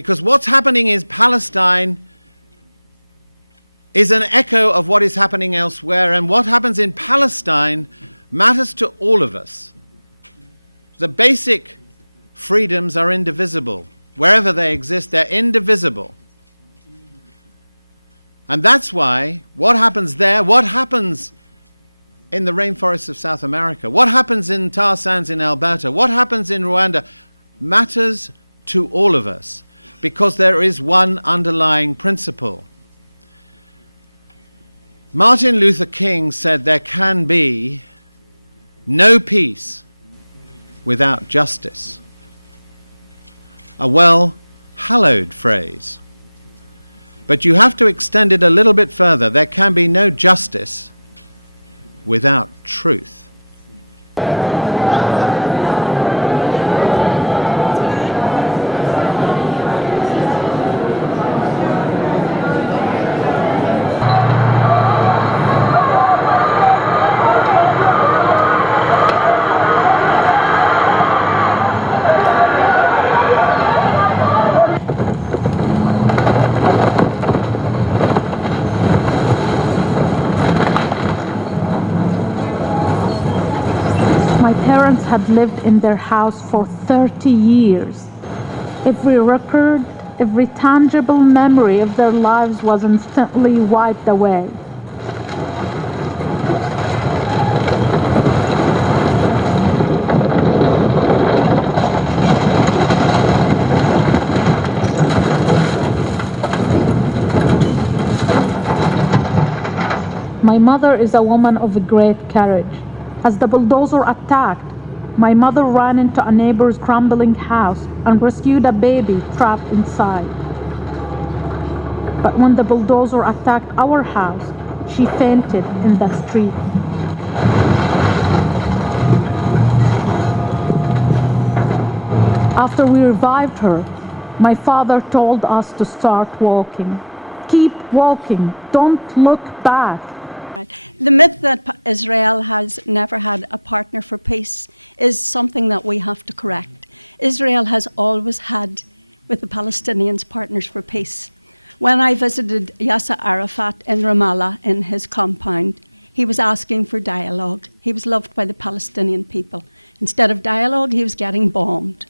Because what's happening in Palestine is an echo of what is happening elsewhere, and what happens in Palestine matters to all of us. The basic freedoms are indivisible. Wherever they exist, they're indivisible. And that's why what happens there, what happens in the rainforests of South America, what happens in tar sands in Alberta, what happens in Rwanda, matters to all of us, because there is one underlying principle. Martin Luther King said there can be no peace without justice. A well-hallowed phrase. But you have to extend it a little bit further. There can be no justice without truth. My parents had lived in their house for 30 years. Every record, every tangible memory of their lives was instantly wiped away. My mother is a woman of great courage. As the bulldozer attacked, my mother ran into a neighbor's crumbling house and rescued a baby trapped inside. But when the bulldozer attacked our house, she fainted in the street. After we revived her, my father told us to start walking. Keep walking, don't look back. The myth that Israel has never had a partner for peace is something that we have to correct. Israel has always had, with the Palestinians, partners for peace. When I visited Yasser Arafat in Ramallah in his compound, he was asking for dialogue. He was loved by the Palestinian people. Instead of dialogue, he was getting bombed.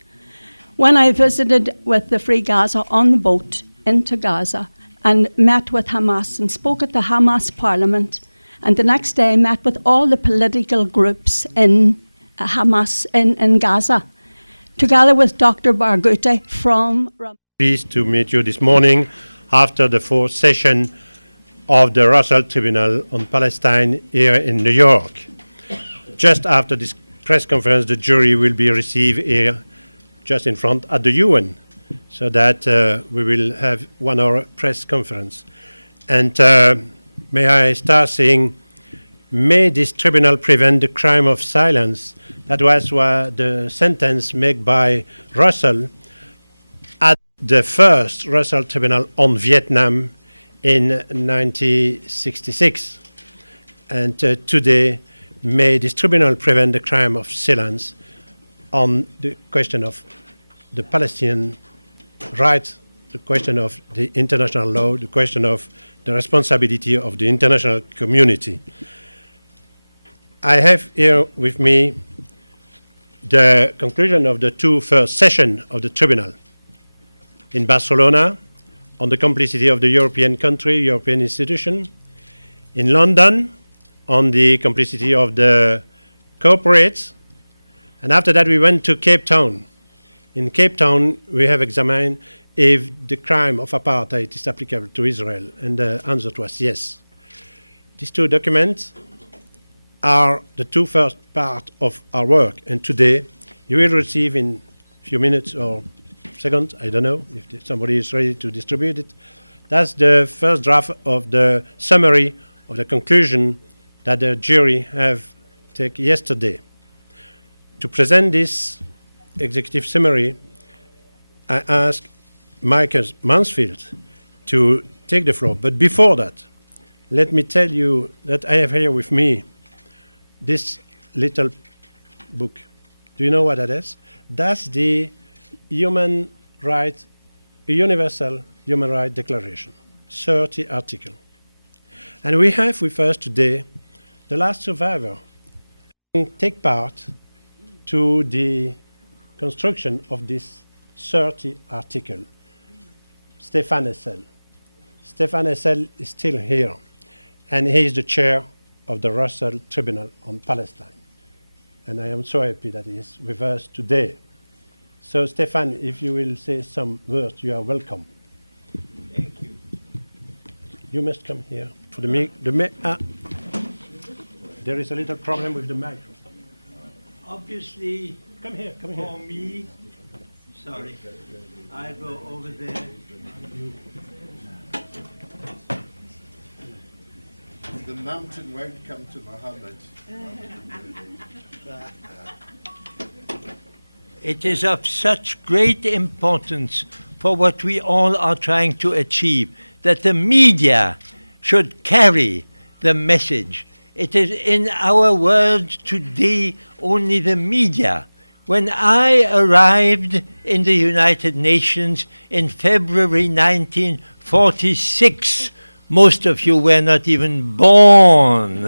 When I visited with the Free Gaza on the boat into Gaza and met with Hamas and spoke at the Hamas parliament, and the next day met with all the political groups in Hamas in Gaza, together with Dr. Barghouti from Ramallah. Pleased to meet you this morning after the fourth session of the Russell Tribunal on Palestine here in New York. Just after this press conference, the jury will be received here just in front at the UN, so that we will have 1 hour press conference. And may I start saying, may this tribunal prevent the crime of silence. That was the sentence made by Russell at the first Russell Tribunal on Vietnam in 1966. And today, may this tribunal prevent the crime of silence on the question of the Palestinian rights, the question of the international law, the question of the responsibility of the international community. I have here with me the conclusion of the two first sessions of the tribunal. In Barcelona, on the complicity of the European country, European institution. In London, on the complicity of the corporates. And after that, we went to Cape Town. In Cape Town, we have examined if the crime of apartheid is applicable to Israel, and the answer was yes. These two documents are the two first part of our work, and today you will receive in a few minutes or seconds, I don't know, if somebody is ready to distribute it. That's the first draft of the summary of the conclusion that the jury have taken yesterday. To present this executive summary, I ask Michael Mansfield to take the floor. But before that, let me tell you that I have here with me this little book. Do you know what that is? That's the human rights a universal human rights declaration, 30 articles. And we have with us today the last survivor who take part to the construction of this 30 article, Stéphane Hessel. Stéphane Hessel is still here, and he is the chair of the Russell Tribunal on Palestine. And I am so happy that he is with us today. So, Stéphane, if you will say some words, you are welcome. Thank you. You must come here for the there is a little problem with the microphone. Obviously, Come here, come for here. me, sorry, I go over there. The mountain won't come to Muhammad. It is of such great importance for what we all are trying to achieve that the media should carry the message. It is in our world today only the media. When I arrived in the United Nations in February 1946, most of you were not even born.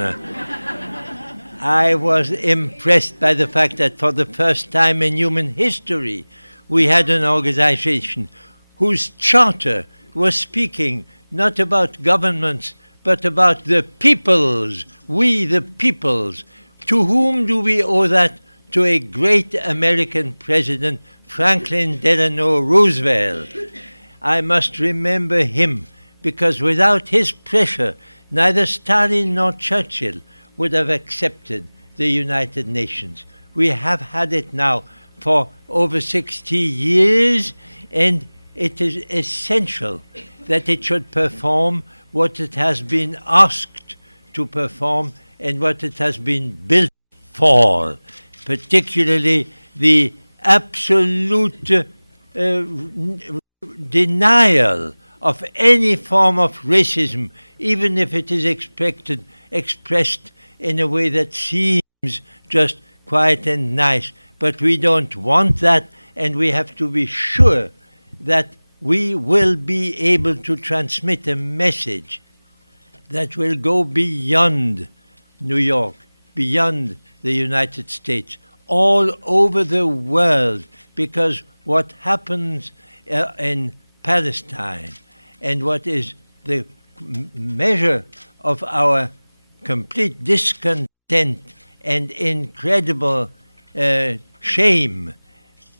I was impressed by the fact that for the first time in human history, we had an organization whose charter was speaking not about governments, but about the peoples, we the peoples. To whom do we owe that? To a great American president, Franklin Delano Roosevelt. I must remember him, because without his pressure, neither Stalin nor Churchill would have accepted the United Nations. We have had it now for over 60 years, and it is essential that it should perform what it has been asked to perform and what it has been built for, particularly the absolute denial of any form of racism, even if it is expressed in a way that seems just quiet and nice. But we don't want that, and we have to be sure that we will be able to transmit a message that will go beyond New York, beyond the United States, all over the world, because what happens in Palestine and what is the measure of our complete discontent and incredible shame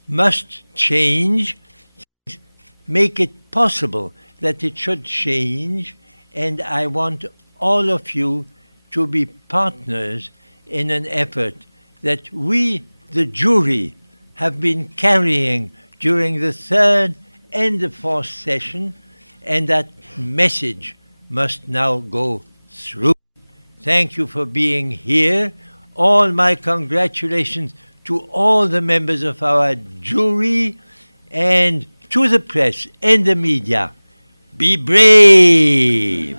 must change, make it possible that it should change, and I want all of you to be partners in an effort that we, the jury, have been carrying during the third and the fourth session, and that message must now go through. Thank you for being here. All my congratulations to all the members of our jury and to the press and the media. Be brave.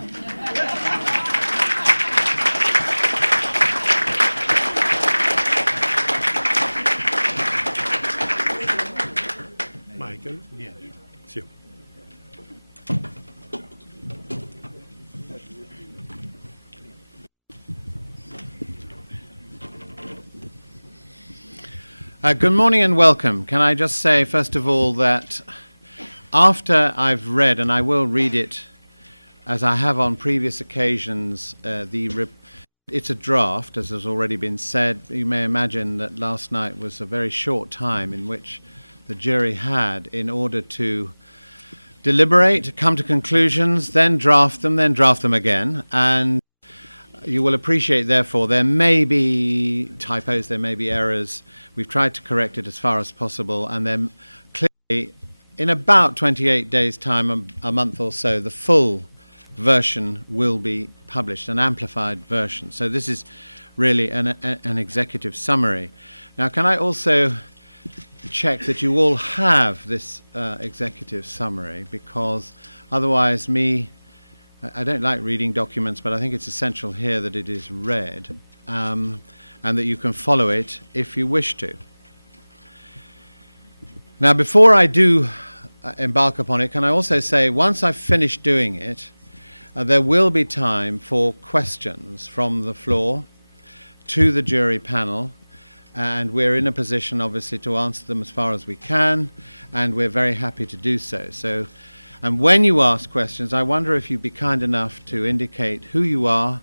Michael? Yeah. Sure. Good morning and welcome. Can I just say, first of all, that after I've read, and I will read it as I have on previous occasions, it's a draft, as has already been said. You may imagine that last night was a very short time in which the jury had in order to deliberate, come to conclusions, then draft them again. And you will appreciate, therefore, there may be typos, there may be errors. We've tried to correct it as far as possible, and then clearly, in about 28 days' time, a month or so, the full version will be published, an amplified version. So this is really an executive summary. Now, can I also check that you all have this executive summary, because otherwise I don't like reading documents, but I think it's essential here that it is read and that you can follow it if you wish to. Now, before I do embark upon it, can I also say, once I've finished doing it, there will be time for questions from the floor to the jury panel, and we're in a position, obviously, to answer them as far as we can, and we're very happy to do so. And when you ask questions, I wonder if you'd be kind enough to indicate who you are,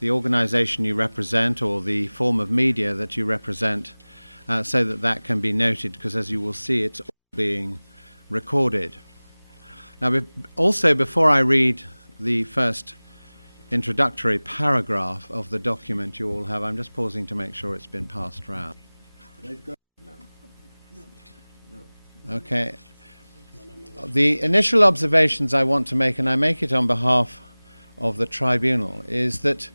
the organization you represent, or the form of media that you represent, so that that can be noted, because as you will see, it's all being recorded. Now, also, before I read the first introductory paragraph of the document you all have, I'm just pausing to make sure it's been passed round. Okay. The initial observations I want to make, and I make it on behalf of the tribunal, is that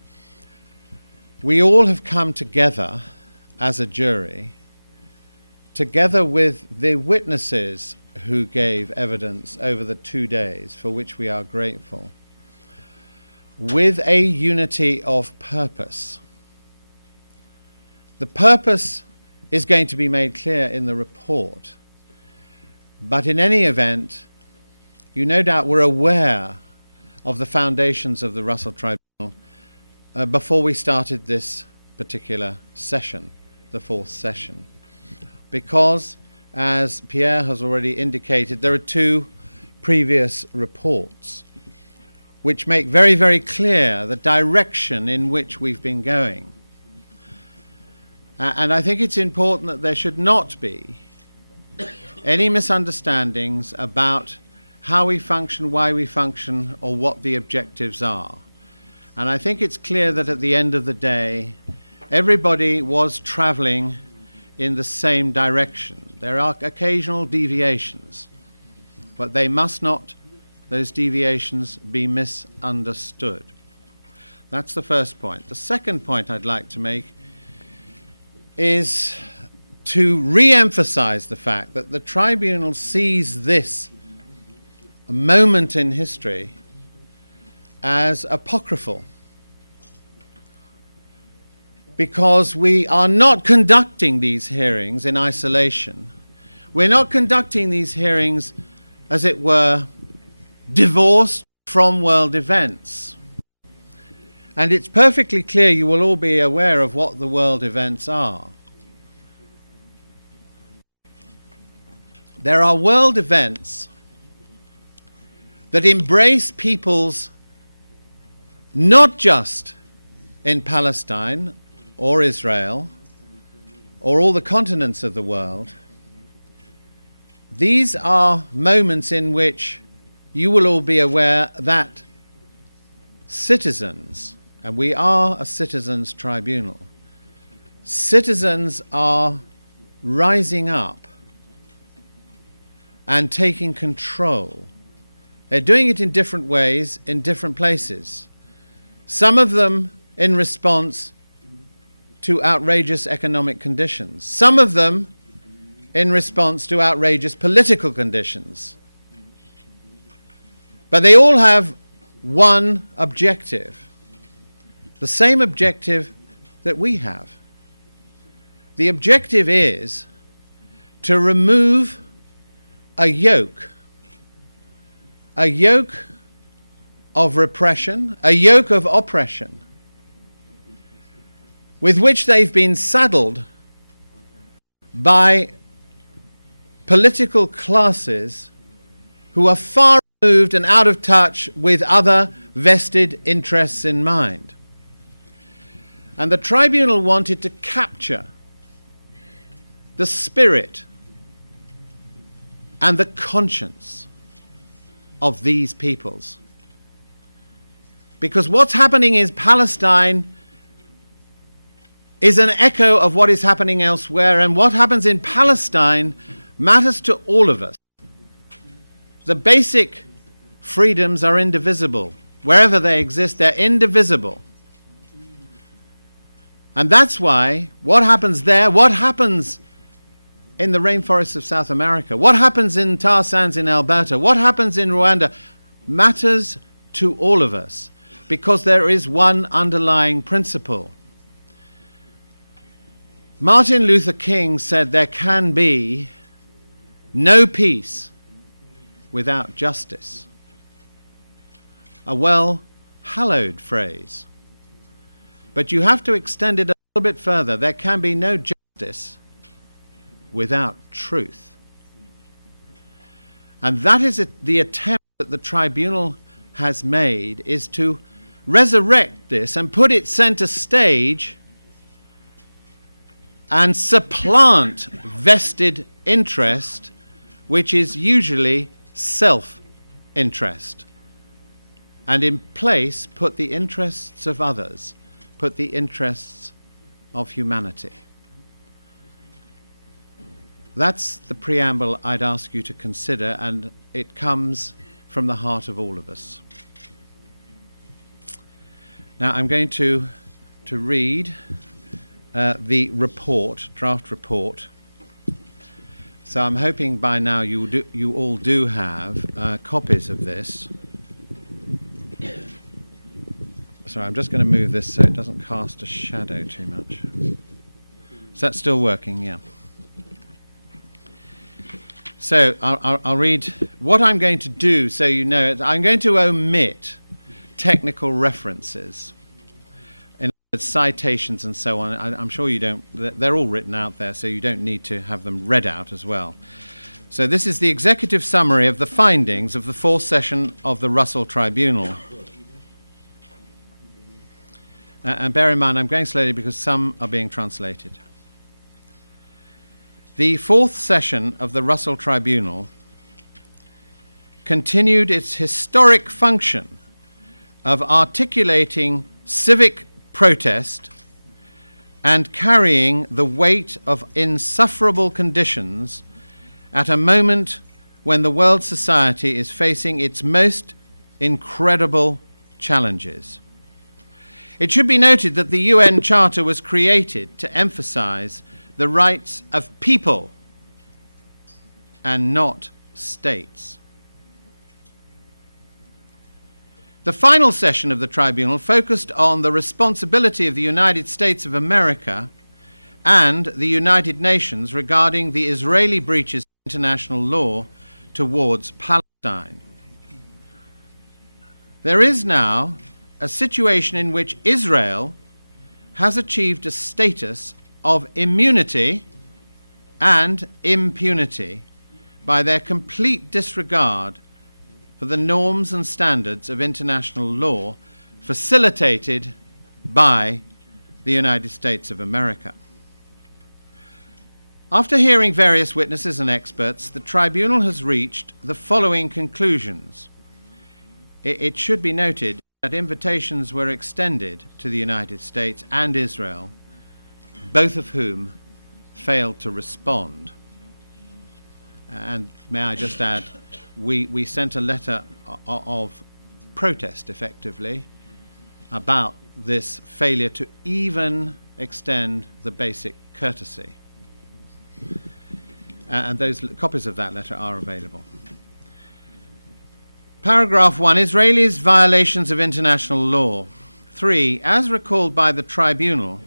we all have come together as a jury, together with the witnesses who gave evidence over the 2 days, for which we are grateful, with a unity of purpose. The purpose is going to be made clear in the report, but in any event, you no doubt were aware of the foundations of the Russell Tribunal before we started this particular session, the 4th session, because, as Pierre has already indicated, there are 2 previous reports which make very, very clear the direction in which we've been going. And I think it's important that there should not be any misunderstandings about how we function, why we function, or what the objectives are. And I think it's clear that at the end of the day, everybody was traveling in the same direction. There are occasional deviations, but they must not, those deviations, be misunderstood. That's the first point. The second point I'd like to make is to re-emphasize the fact that the tribunal sees this moment in history as apocryphal, because we are not conducting these hearings in isolation. We're not conducting these hearings, as it were, divorced from world events. And it's perfectly clear, you will all be aware of what the world events are. There are world events that embrace peoples not just in Palestine or Israel or all the continents of the world. These are moments in which you will all be aware that citizens, and we are a citizens' tribunal, citizens are rising up and taking control. They're doing it in different ways, in different places. Some of them in response to outrageous economic conditions. Some of them in response to outrageous political conditions. But they all have one objective, the same objective that we have. The objective is to remove a yoke of repression, a yoke of oppression, with which they've been saddled by political classes who are far removed and out of touch with other vested interests in mind. And the tribunal wanted to capture the spirit and the conscience of these peoples. Because what's happening in Palestine is an echo of what is happening elsewhere, and what happens in Palestine matters to all of us. The basic freedoms are indivisible. Wherever they exist, they're indivisible. And that's why what happens there, what happens in the rainforests of South America, what happens in tar sands in Alberta, what happens in Rwanda, matters to all of us, because there is one underlying principle. Martin Luther King said there can be no peace without justice. A well-hallowed phrase. But you have to extend it a little bit further. There can be no justice without truth. And that is the attempt that the tribunal has made, is to resurrect this and put it center stage and supplant vested interest, which is usually self-interest, and in place put the interests of others, put the interests of humanity. That's the preamble I'd ask you to consider, and it comes from the heart of all of us. Now I'm going to read the report, draft report. So I'm hoping by now you all do have copies of this. Sorry, I'm just going to move this so it doesn't cast a shadow too much. Is that still working? Yeah. So I'll read what I'm going to do so you know it. I'm going to omit technical references, in citations and so on. I'm sure you don't, they're all written out there, so you don't need to have them read out as well. So this is the executive summary of the findings of the fourth session of the Russell Tribunal. And bear in mind, I'm going slowly because some are being translated. The fourth session of the Russell Tribunal continued its historic function of articulating civic protest and carrying the weight of insufferable conditions at a moment when the world society is facing its most incredible challenges. It should be noted that the UN Charter was created to emphasize the rights of people and not states. The final session of the tribunal focused on the responsibility of the United States of America and the United Nations regarding the Israeli breaches of international law towards Palestine. There is now a situation in which Israel has achieved a status of immunity and impunity by their complete disregard for the norms and standards of international law facilitated by the United States of America. After hearing various witnesses and experts, the tribunal has reached the following conclusions. It should be noted that invitations were extended to the United States and Israel, both of whom failed to respond. And may I just add, we sent a letter of protest, effectively, about this failure to even extend the basic courtesy. And those copies of that letter are available. Paragraph 1, Israelis' violations of international law. 3, as recalled by the tribunal,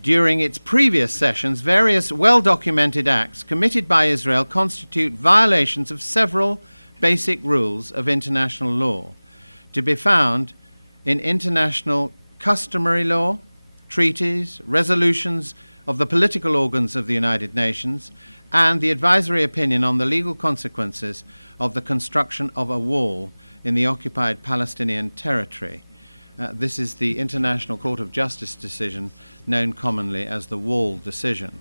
during its previous sessions, various well-documented acts committed by Israel constitute violations of several basic rules of international law, to be found in international customary law, treaties, resolutions of the political organs of the United Nations, and the advisory opinion on the legal consequences of the construction of a wall in the occupied Palestinian territory. This is the International Court of Justice decision known commonly as the Wall decision.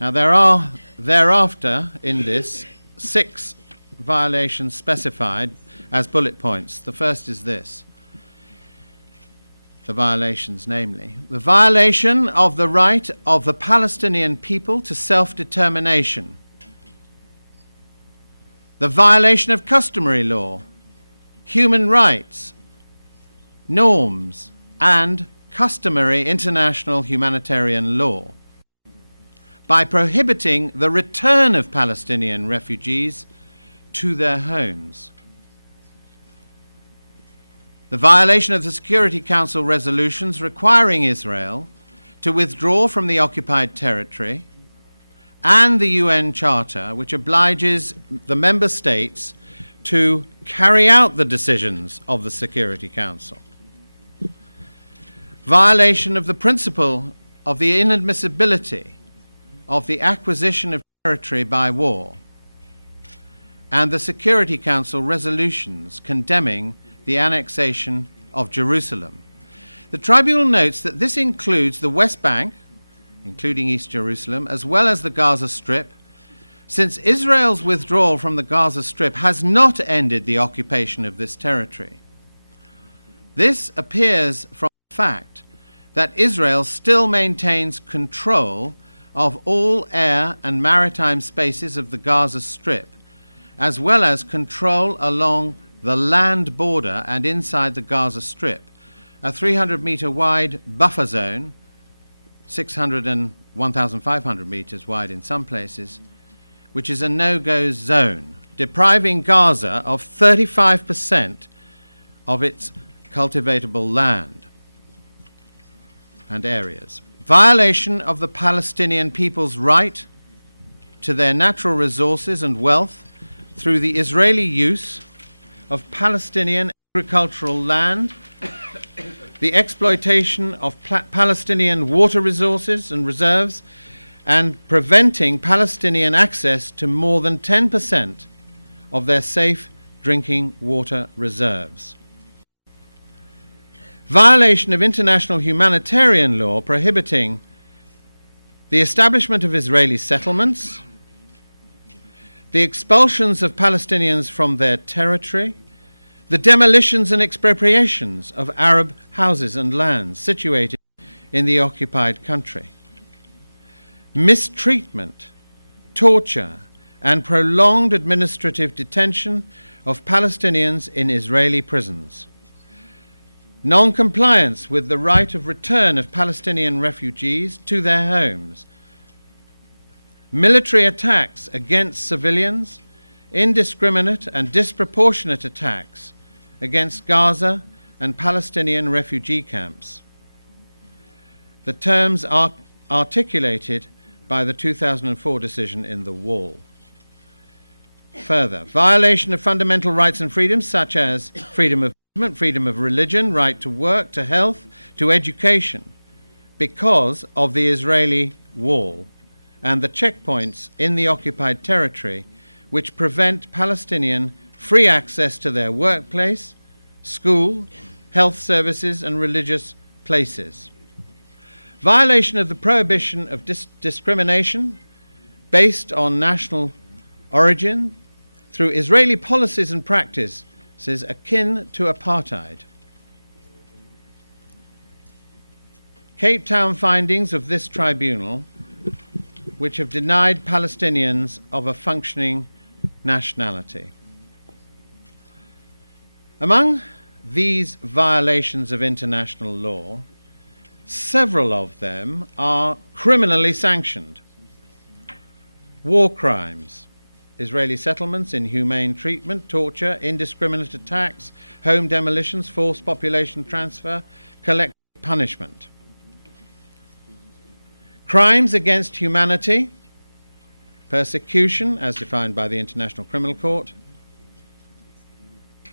Now there are thereafter in this 6 violations specified as bullet points. The first is this. The violations, namely, the violation of the right of the Palestinian people to self-determination, the violation of customary law, human rights, norms, and customary international humanitarian law, by prohibiting the return of Palestinian refugees to their homes. The violation of the Security Council resolutions requiring Israel to withdraw from the occupied territory and the UN Charter, which obliges the member states to carry out the decisions of the Security Council. Violation of the principle of the inadmissibility of the acquisition of territory by war, and the Security Council resolutions condemning the annexation of Jerusalem. The Tribunal notes that this includes the West Bank, including East Jerusalem, as well as the Gaza Strip, since Israel's withdrawal from the Gaza Strip has not ended the occupation of this territory. This appears from the fact that Israel still maintains control of all air and maritime spaces of the Gaza Strip, as well as control along the land border and inside the Gaza Strip, a 300-meter wide buffer zone, 600 and 1,500 meters wide in some places, which is a no-go zone, depriving Gaza of 35% of its cultivatable land and areas. Violation of the Palestinian people's right to their natural resources and wealth through the Israeli use of Palestinian agricultural land, the exploitation of Palestinian water resources and reserves, and preventing Palestinian access to more than 10% of their safe drinking water reserves. Violation of international humanitarian law prohibiting the establishment of Israeli settlements, the expulsions of Palestinians from their territory, the demolitions and expropriations of Arab houses and lands situated in the occupied country, mistreatment, torture, and prolonged administrative detention of Palestinians in Israeli prisons, non-compliance with the right of return of Palestinian refugees to their homes, military attacks against civilians, indiscriminate and disproportionate attacks against Gaza and Palestinian refugee camps. The terms are articulated by the 2004 decision in The Wall. Further, violation of fundamental rights and freedoms such as freedom of movement, freedom of religion, right to work, to health, to education, because of the Israeli wall and the checkpoints in the occupied territory which prevent Palestinian free access to their workplace, school, health services and religious places. Violation of the prohibition of discrimination based on national origin through Israeli policies and practices akin to apartheid. Cape Town findings of this tribunal, which have denied Palestinians of a functioning nationality. Among these violations of international law, several of them are criminally sanctioned. War crimes, Israeli settlements, inhumane treatment, torture, indiscriminate attacks, home demolitions, forced population transfer, collective punishment. Crimes against humanity, persecution as defined by the International Criminal Court,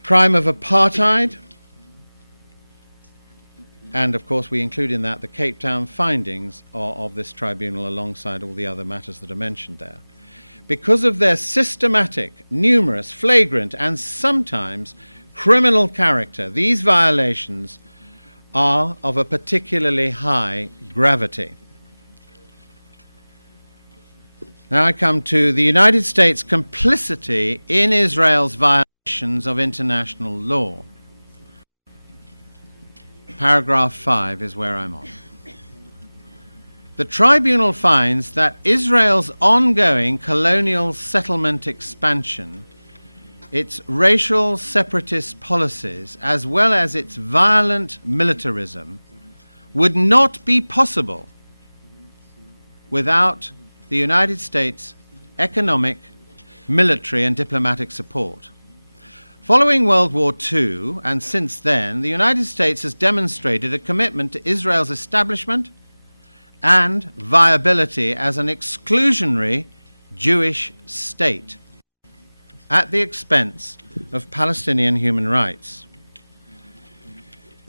crime of apartheid, and of course we include in that the Cape Town findings of this tribunal alongside all the other matters that are mentioned there. Because of their systematic, numerous, flagrant and sometimes criminal character, these violations are of a particularly high gravity. Now I come to the United States' complicity in Israel's violations of international law. Paragraph 5 is where I'm on. The tribunal finds that Israel's ongoing colonial settlement expansion, its racial separatist policies, as well as its violent militarism, would not be possible without the United States' economic, military, and diplomatic support. Following World War II, and since then, the United States has demonstrated a commitment to Israel's establishment and viability as an exclusionary Jewish state at the expense of Palestinian human rights.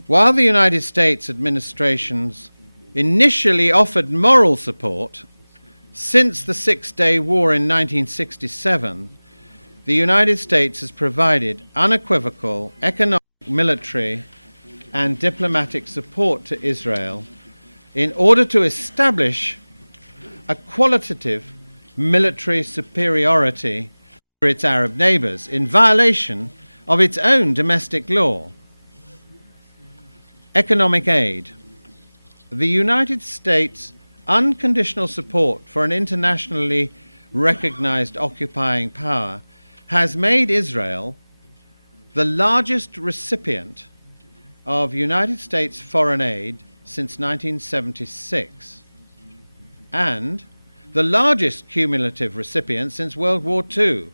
While the United States administrations initially offered moral support, since the Six-Day War in 1967, the United States has provided unequivocal economic, military, and diplomatic support to Israel in order to establish a qualitative military superiority over its Arab neighbors in violation of its own domestic law. Economic aid. The United States' unconditional support for an internationally recognized occupying power has made Israel the largest recipient of United States foreign aid since 1976 and the largest cumulative recipient since World War II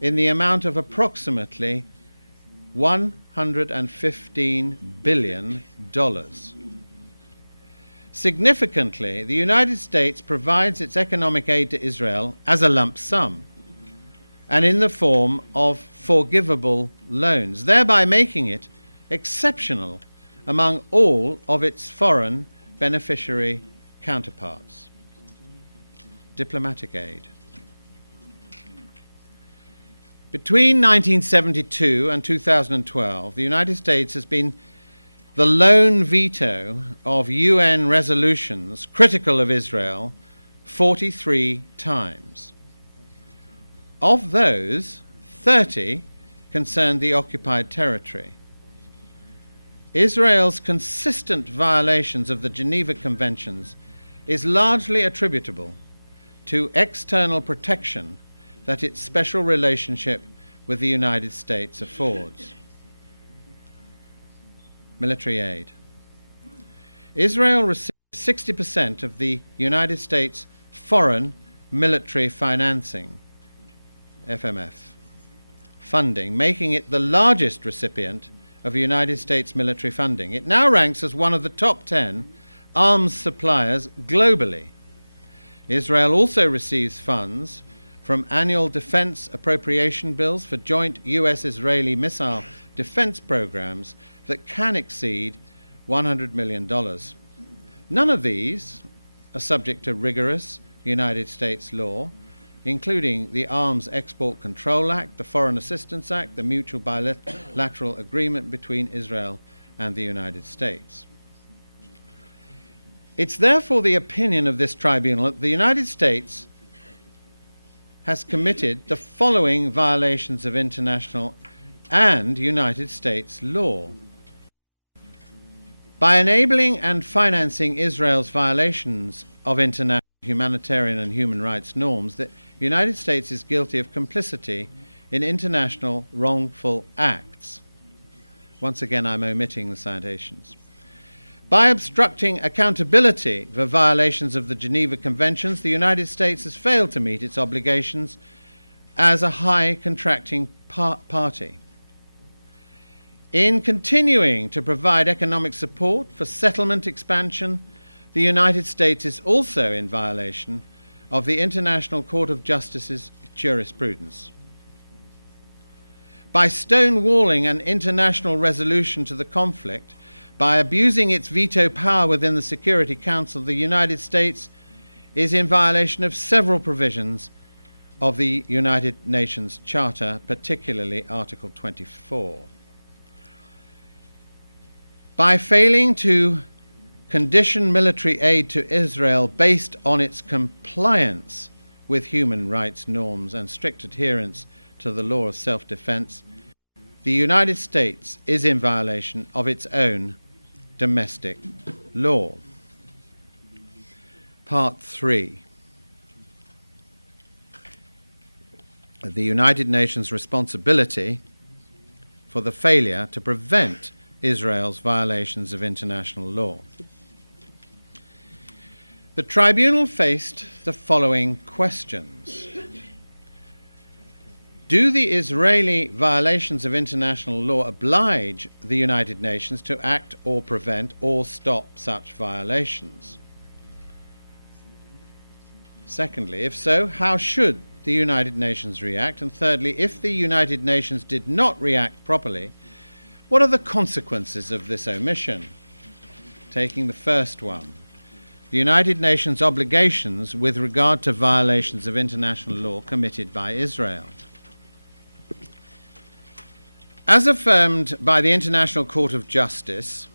in the amount of approximately $115 billion. Significantly, the United States provides its economic aid to Israel as a lump sum and in the form of forgivable loans, thereby making it exceptional among all of its foreign beneficiary counterparts. Diplomatic aid. Between 1972 and 2012, the United States has been the lone veto of UN resolutions critical of Israel 43 times. Of those, 30 concerned the occupied territory. Israel's consistent violations of the Geneva Conventions is largely attributable to external protection that its special relationship with the United States affords. Military aid. Israel receives 60% of the United States foreign military financing, FMF, funding, making it the largest recipient of United States military funding. It now ranks as one of the top 10 arms suppliers globally. Israel also receives funds from annual defense appropriation bills for joint US-Israeli missile defense programs that can exceed $100 million. None of these are subject to rigorous United States law, including the Arms Export Control Act, the Foreign Assistance Act, the Mutual Bilateral Agreement between Israel and the United States. It's therefore the opinion of this tribunal that the United States has committed the following violations of international and United States law. By enabling and financing Israel's violations of international humanitarian and human rights norms, the United States is guilty of complicity in international wrongful acts. Once again, I'm omitting the citations. By obstructing accountability for violations of the Geneva Conventions, the United States has failed to meet its obligations as a high contracting party. In continuing to provide economic support for settlement expansion, the United States is also in violation of the International Court of Justice's jurisprudence. By stonewalling an international resolution to the conflict, by abusing its veto power within the Security Council, the United States is in violation of several provisions of the United Nations Charter, particularly Article 24. By failing to condition military aid to Israel based on its compliance with human rights norms and strict adherence to the law of self-defense, the United States is in violation of its own domestic law. Part 3. The United Nations responsibility for the failure to prevent Israel's violations of international law. The tribunal faced the following questions. Do the Israeli violations of international law oblige the United Nations to act or prevent or stop such violations? Secondly, if so, how should the United Nations react? And thirdly, if the United Nations did not react properly, what are the consequences of this omission? Taking the first one, the United Nations obligations with regard to violations of international law committed by Israel. As affirmed by the International Court of Justice,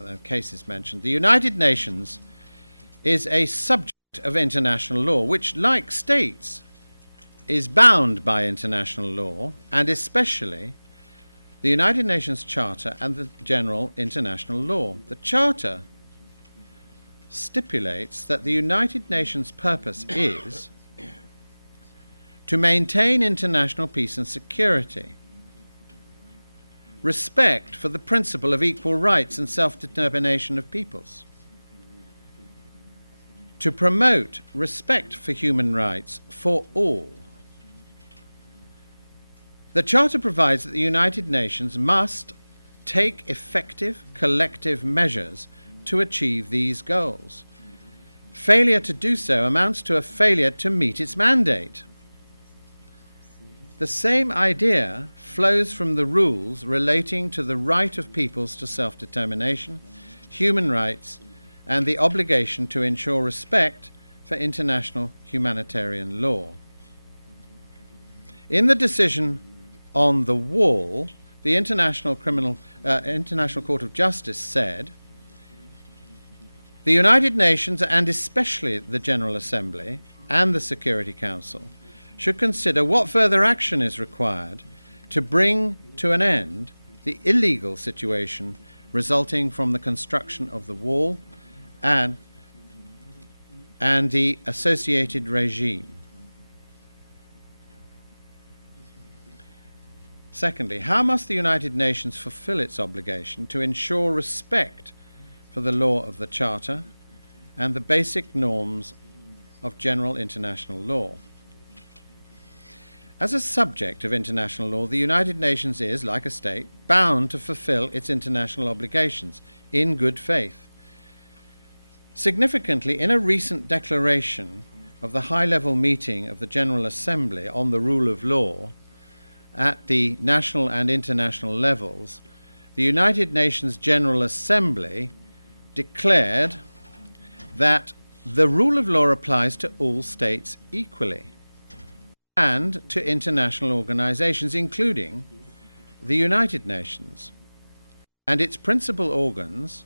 the case is mentioned, the United Nations is a subject of international law, which, like states, is bound by international law, and especially the United Nations Charter and the general international law. The Charter stipulates that the United Nations' purpose is to maintain international peace and security, respect for the principle of equal rights and self-determination of peoples, to promote respect for human rights for all. The Charter provides that the United Nations must take effective collective measures to achieve these goals. Failure to do so amounts to a failure to meet its mandate. The same idea flows from the rules relating to the right of peoples to self-determination, human rights, and the obligation to ensure respect for international humanitarian law. In the decision on the wall, the International Court of Justice said, the United Nations, and especially the General Assembly and the Security Council, should consider what further action is required to bring to an end the illegal situation resulting from the construction of the wall and the associated regime. Secondly, how must the United Nations fulfill its obligation to ensure respect for the law of the Charter and the basic norms of general international law? As a subject of international law, the United Nations is, like a state, bound to fulfill its international obligations in good faith. Significantly, in a recent declaration of the high-level meeting of the General Assembly on the rule of law at the national and international levels, the United Nations General Assembly declared that the rule of law applies to all states equally and to international organizations, including the United Nations and its principal organs,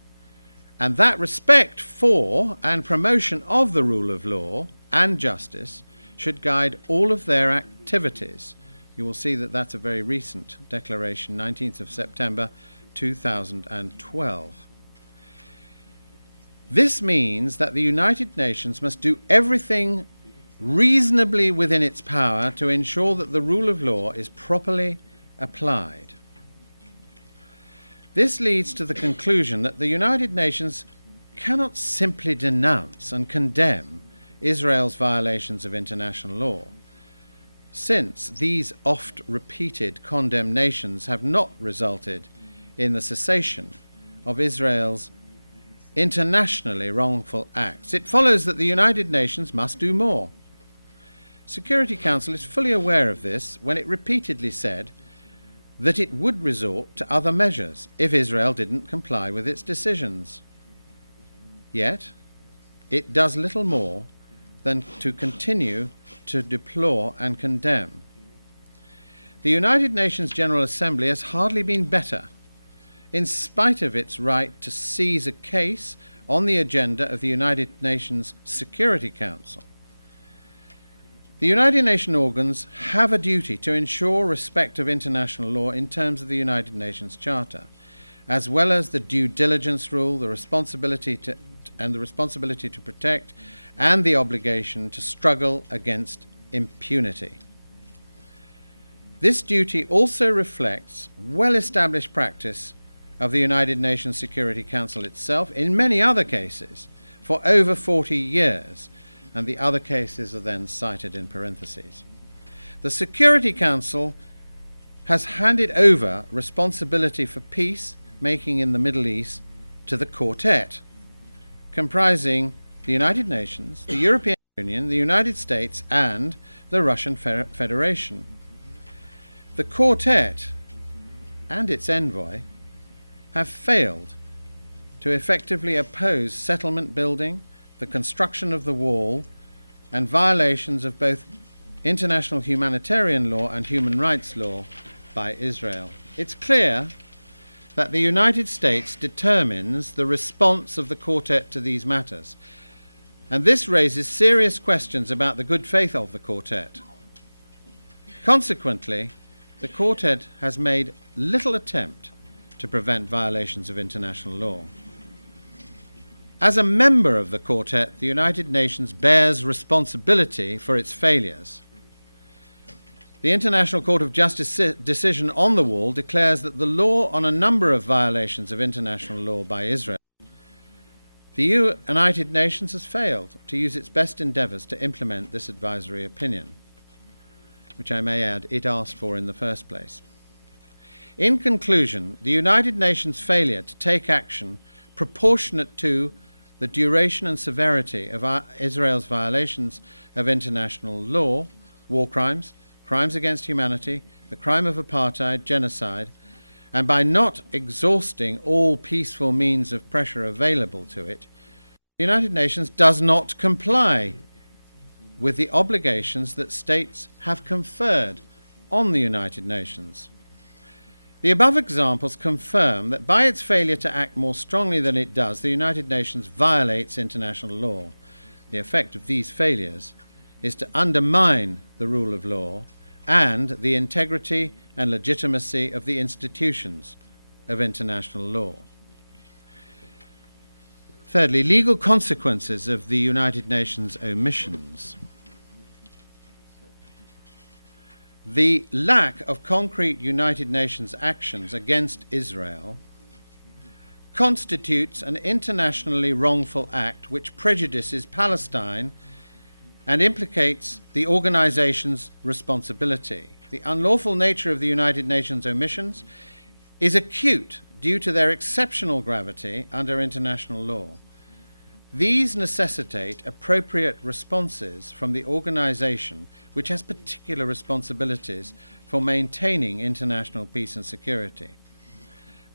and that respect for and promotion of the rule of law and justice should guide all of their activities. You will see that that's a very recent declaration, 19th of September 2012. This means that the United Nations must do everything reasonably within its power to ensure that the rule of law is properly applied. This leads to the conclusion that the United Nations cannot simply denounce and condemn Israel's violations of international law, since these oft-repeated condemnations have not resulted in the cessation of Israel's internationally wrongful acts. It follows that the United Nations must do more. Security Council is fully aware of this when it repeatedly said that it would resort to other measures if Israel didn't comply with its decisions. Yet, it does little more than to continue to deplore and condemn. The United Nations General Assembly has hardly been better, in spite of its right to seize a case on the agenda of the United Nations Security Council. The United Nations organs have a duty to ensure respect of international law in terms of the United Nations Charter, as well as the due diligence rule, the responsibility to protect, and the obligation to struggle against impunity. This duty also reflects well-established practice of the United Nations Security Council itself in many other cases for over 40 years, and the other cases are then cited in parentheses. The Security Council has handed over responsibility for peace-making in the Middle East to the Quartet, comprising the United Nations, the European Union, the United States and the Russian Federation. The quartet and its envoy have failed to effectively oppose settlement building, the construction of the wall, and violations of both international humanitarian law and human rights law by Israel. It's clear that the United States determines the response of the quartet to these matters, and this raises serious questions about the good faith of the quartet. Consequently, the quartet has made little attempt to prevent violations of international law. As a member of the quartet, the United Nations bears responsibility for its failures. The International Court of Justice decision on the wall declares that the law on a number of violations of international law by Israel, the United Nations has failed to use its best endeavours to implement this advisory opinion, which I may add it asked for in the first place. In conclusion, the United Nations' failure to take action proportionate to the duration and severity of Israel's violations of international law, war crimes, crimes against humanity, the crime of apartheid, genocide, and by not exhausting all peaceful means of pressure available to it, the United Nations does not comply with the obligations that states have conferred on the United Nations. The above examples confirm that by its failure to act more strongly than it does, the United Nations violates international law. The effect of these failures is to undermine the rule of law and the integrity and legitimacy of the institutions of international law. Thirdly, legal consequences of the United Nations omissions. The lack of concrete United Nations actions against Israel constitutes an internationally wrongful act which prejudices Palestine and implicates the organization's responsibility. The unlawful nature of the United Nations omissions is acute due to their exceptional gravity under international law. These necessitate appropriate responses from the organization, which has particular responsibilities for maintaining international peace and security.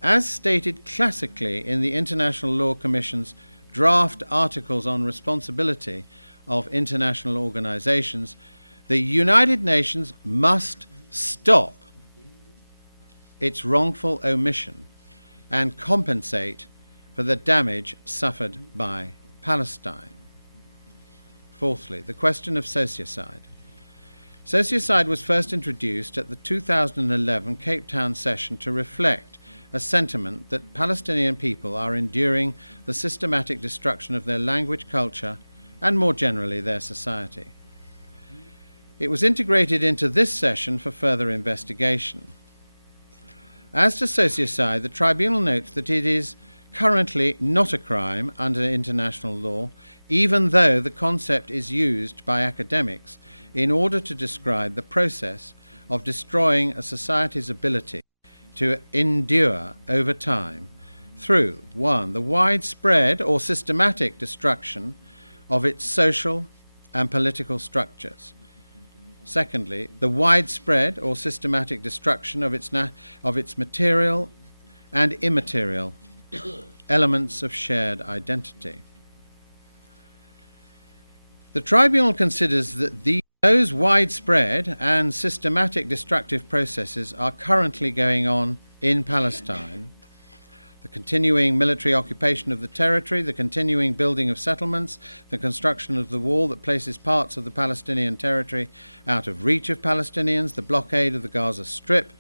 As stated classically in the International Law Commission's draft articles on responsibility of international organizations, the United Nations must stop its wrongful omission and compensate for the damage suffered by Palestine. Fourthly, the question of sociocide. Sociocide was first introduced at the 2011 Cape Town session to reflect a sentiment that Palestinian people are enduring the systematic destruction of their language, culture, and more generally their society. It was integrated into this session for further investigation. As to sociocide, the tribunal notes that it is currently not a crime under international law, even though the concept is used by academics in order to describe the process of destroying a society's ability to endure over time through, 1, the widespread or systematic destruction of its social and political structures. Secondly, the widespread or systematic destruction of its material and immaterial elements of shared identity. The tribunal considers that those widespread and systematic destructive processes are currently going on in Palestine. The continuing military occupation of the territory, the continuing building of settlements, the construction of the wall that places parts of the Palestinian territory out of reach of Palestinians, the blockade of the Gaza Strip,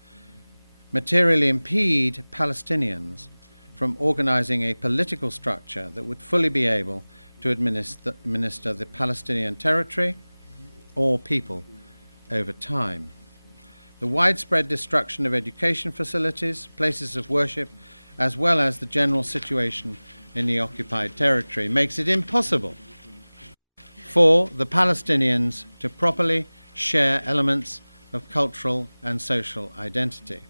materially impede Palestinians from organizing a political structure that would fully be able to administer the Palestinian territory or people over time. The widespread destruction of education facilities, places of worship, as well as the general situation in the occupied territory, makes it impossible for the Palestinians to properly share elements of cultural and social identity.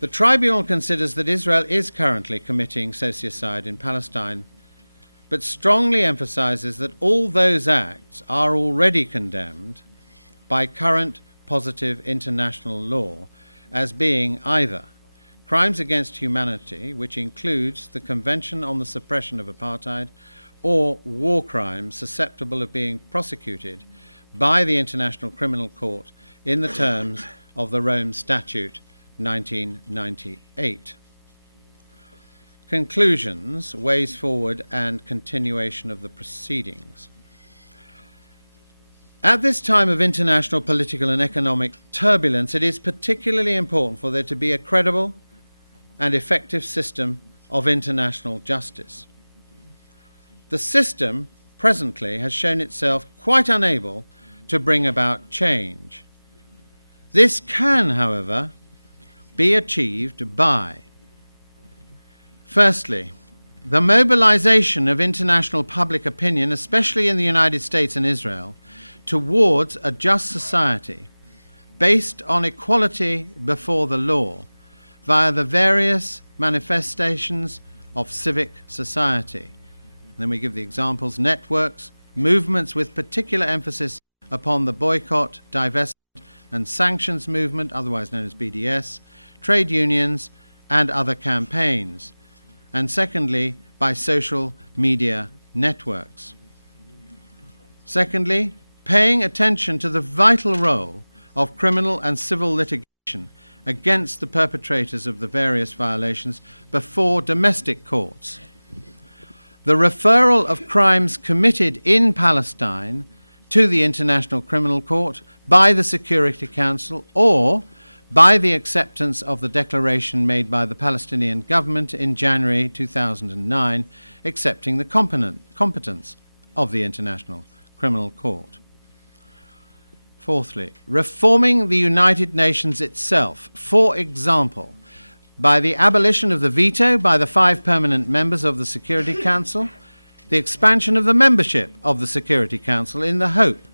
The tribunal considers that Israel is currently committing sociocide in Palestine but strongly emphasises that all those acts are already condemned by current positive international law as being either crimes against humanity, which includes the Convention on the Suppression of Apartheid, or war crimes susceptible of being prosecuted by the International Criminal Court in the terms of the Rome Statute 1998. Conclusions, ways forward and continuation of the proceedings. At this time of international political and economic turbulence, it is particularly important for there to be a credible and effective system of international justice. The system presently has shown itself quite unable to bring about change. This can, however, be achieved by, firstly, the mobilization of international public opinion, especially in the United States and Israel, towards a just society based on equality before the law via the various manifestations of civic society. Then we give the examples: networks, movements with particular emphasis upon the boycott, divestment and sanctions movement, otherwise known as BDS, trade unions and other campaigns. And secondly, by social media networks. Secondly, paying attention to the vital role of criminal and civil litigation against the perpetrators of the various violations before domestic courts. The referral of crimes committed in Palestine to the International Criminal Court by the Security Council, or by the acceptance of the declaration made by the Palestinian government in January 2009 accepting the competence of the International Criminal Court. Fourthly, reforming the United Nations itself, for example, by the abolition of the veto by the 5 permanent members of the Security Council, the expansion of the membership of the Security Council in the hope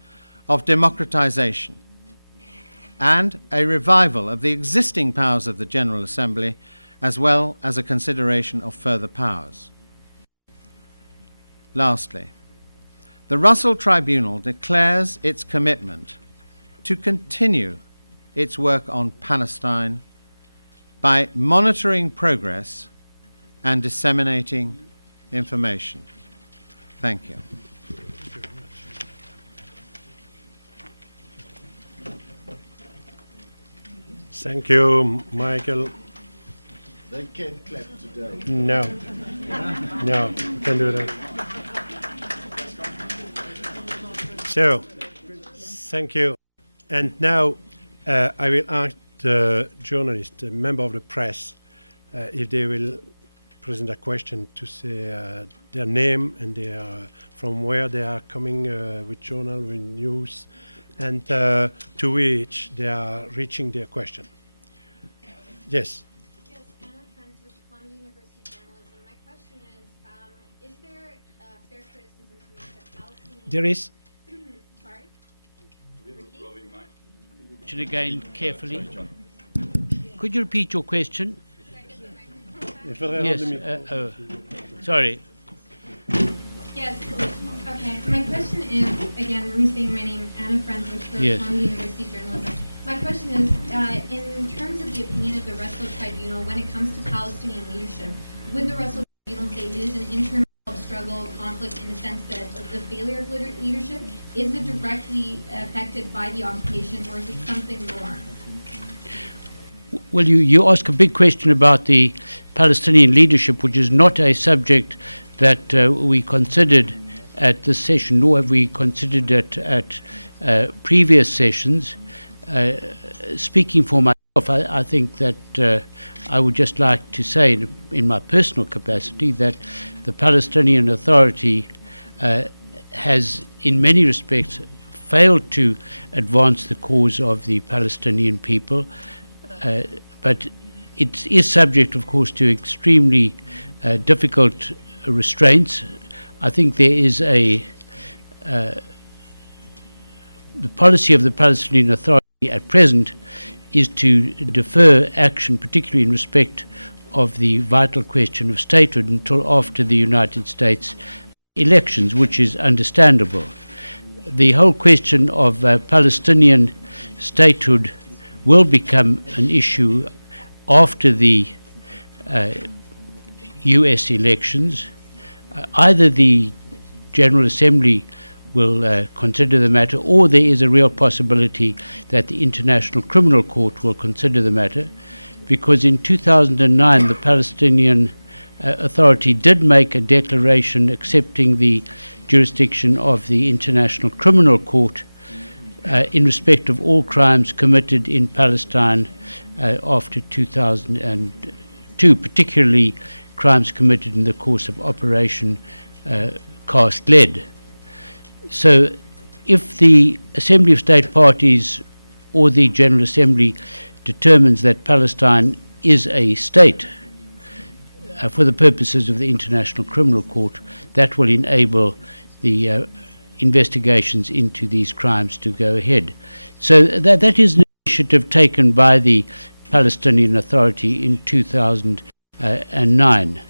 of democratization, and a revival of the existing powers of the General Assembly, as well as a consideration of further powers. Lastly, the Russell Tribunal declares its commitment to continue its work on Palestine by monitoring progress and disseminating information. Thank you. Thank you, Michael. They can't clap today. No, no, you can do that. So, thank you. And now I will ask the journalist, the member of the press, if they will present a question, to say their name and from where they are coming with journal, with news, and to which they are reaching their question. Yes. Yes, Anna Friends with Columbia University Journalism. My question is there fair criticism to make that Palestinian... There is. Sorry? Repeat? Again, carefully. Could you repeat your question? Yes. Sorry. Yes. Okay. My question is, again, restating my name, Anna Friends with Columbia University Journalism. My question is, in terms of the opinion of the Russell Tribunal, when it comes to Palestinian leadership, would the Russell Tribunal say it is an internal struggle, conflict, in the sense that of the failure of leadership? Is it directly affected by the occupation, or is it something more? Well, you ask a big question about the Palestinian leadership, which is not a subject that we considered at this session, nor have we considered it at previous sessions. Speaking for myself, I think that I would just like to say, in my personal capacity, that the Palestinian Authority has, in many respects, failed to advance the cause of the Palestinian people, but it is subject, of course, to extremely difficult restraints. I think there is the policy of the Palestinian Authority at present is to defer action, particularly in respect of the vital question of statehood, until after the United States elections, which is understandable. The whole question of Palestinian statehood will become an issue after the US elections. Either the General Assembly will consider the matter, or there is a real possibility that the International Criminal Court will consider the matter, because in 2009 the Palestinian Authority did make a declaration accepting the jurisdiction of the International Criminal Court in respect of all crimes committed in Palestine after 2002, particularly crimes committed in the course of Operation Cast Lead. So if the Assembly of State Parties or the General Assembly determines that Palestine is a state for the purposes of the International Criminal Court, that will enable the investigations into these crimes to go ahead. So that is an initiative taken by the Palestinian Authority in 2009.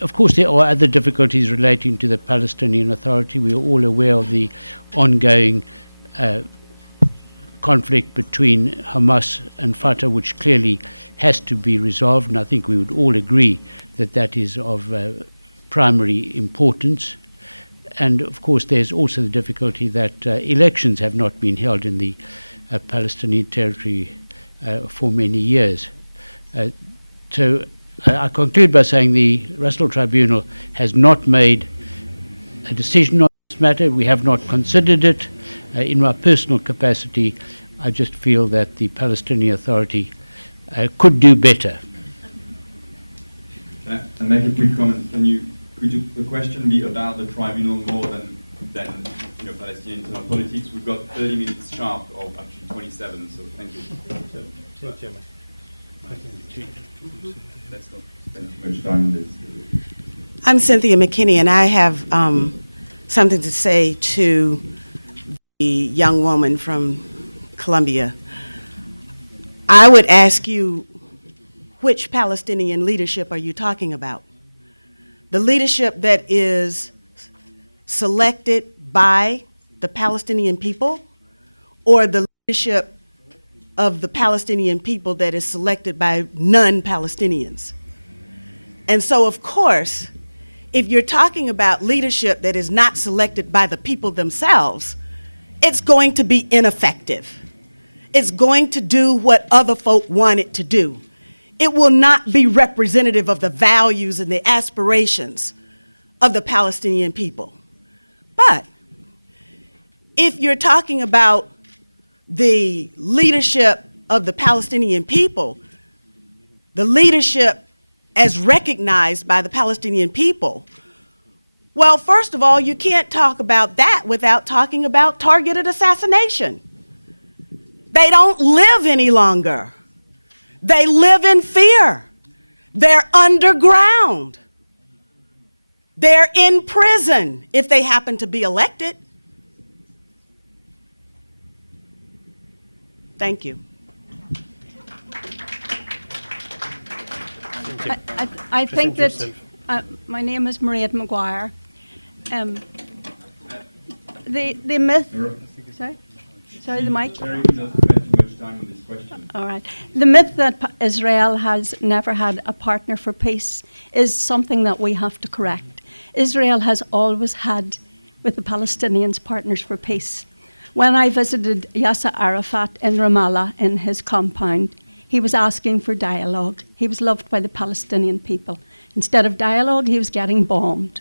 Of course, there are other difficulties relating to the Palestinian Authority. We are all aware of the ongoing conflict between Hamas and Fatah, which clearly has to be resolved, and I think we would all agree that that is of primary importance. And of course, there's also the difficulty that elections have not been held in the Palestinian territory for many years. So I conclude by saying the Russell Tribunal has not made a decision on this matter. We have not considered it. In my personal capacity, I just feel that the Palestinian Authority could do better. Can I make a quick comment? Could the question be about the tribunal more than Palestinian internal politics? We've got 30 minutes sharp, or actually 27. So thank you. Let's not spend too much time on this. I'm Cynthia McKinney, and I have something to say to the young woman from Colombia. I would ask you, which Palestinian leadership are you talking about? The leadership that is selected by the Palestinian people, or the leadership of the Palestinian people that is selected by non-Palestinians? And so, of course, if you're talking about leadership that is not selected by the people themselves, it's going to be ineffective. It's going to do what other folk want it to do. It will not be representative of the values and the aspirations of the Palestinian people. But if you're talking about the leadership of the Palestinian people, the leadership as recognized by the Palestinian people, well, first of all, you can't talk about that without talking about targeted assassination. They don't live any longer. They live in fear. They're underground. They're in prison if they happen to be elected. Thank you. I think that my name is Mairead Maguire. The myth. Sorry, the mic. Sorry, we not spend too much time on this question. All right. The myth that Israel has never had a partner for peace is something that we have to correct. Israel has always had, with the Palestinians, partners for peace. When I visited Yasser Arafat in Ramallah in his compound, he was asking for dialogue. He was loved by the Palestinian people. Instead of dialogue, he was getting bombed.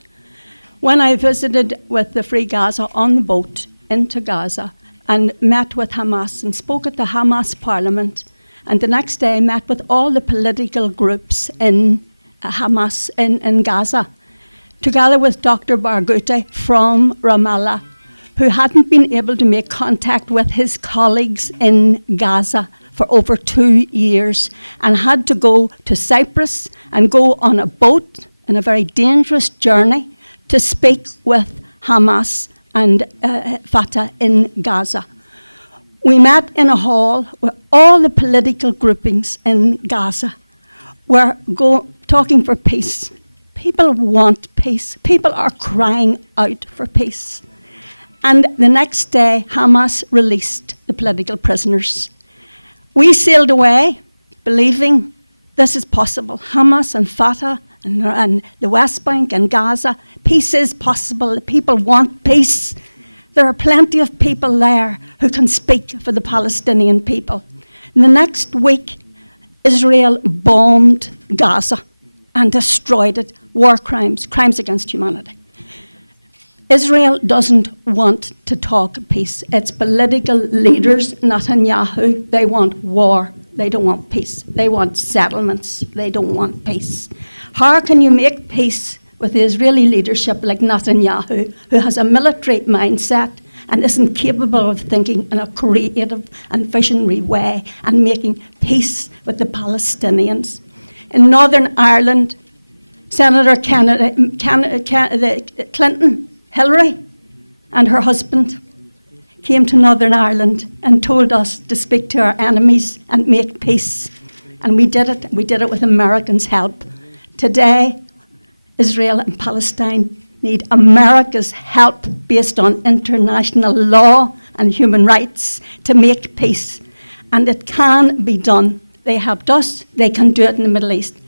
When I visited with the Free Gaza on the boat into Gaza and met with Hamas and spoke at the Hamas parliament, and the next day met with all the political groups in Hamas in Gaza, together with Dr. Barghouti from Ramallah, who hadn't been able to make contact with his colleagues in Gaza for over 2 years and had to go to Cyprus and go on a boat in a very dangerous journey to speak with Hamas and Fatah in Gaza. We met in a hall where all the political groupings in Gaza were talking for peace. People want peace. People are crying out for peace. And the next day, Hamas released the political prisoners. We sailed away believing this is possible. Hamas and Fatah and the West Bank and Gaza, peace is possible. The people want peace. There are plenty of people there who can speak for the Palestinian people. In the next week, Israel bombed Gaza and destroyed it. War crimes, crimes against humanity. Israel doesn't want to talk peace. It's political leaders, Netanyahu, they want war. They don't want peace. They want settlements. They don't want peace. How can you make peace with the Israeli leadership like Netanyahu, who has a military mindset and isn't capable of thinking in a creative and visionary way and making peace with the Palestinians? In Northern Ireland, Senator Clinton, Hillary, and her husband came to Northern Ireland and told us to speak to our enemies and make peace. And we did it. We did it with Americans' help. Today, Israel and Palestine need America's help based on international law and human rights to make peace. And it can be done. They helped us. They can do it in the Middle East.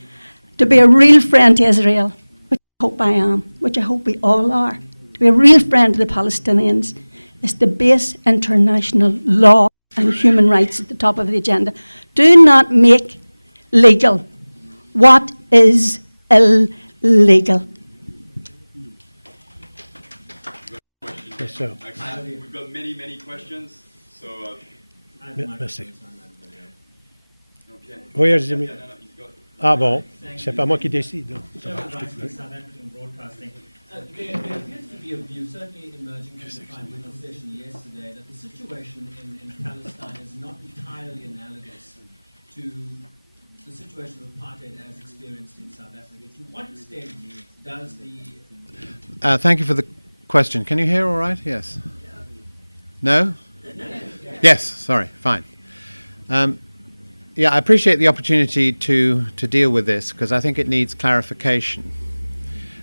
To be a real friend to Israel, which I hope I am, which I hope we all are, to be a real friend to the Palestinians is to base international law and human rights at the top of the agenda. Do not make legal what is illegal. Yes, sir. We've got many, many questions. So, merci. okay. Oui, je Ah bon, c'est pas moi qui décide. There appears to be a view, certainly emerging from the tribunal session yesterday, that the situation in Palestine is not entirely analogous to the situation of apartheid as experienced in South Africa. To what extent does the... Thank you for the question. Can you hear all right? Yes. No? Yes, sorry, fine. Yeah, I appreciate the opportunity to deal with this because I think it needs clarification.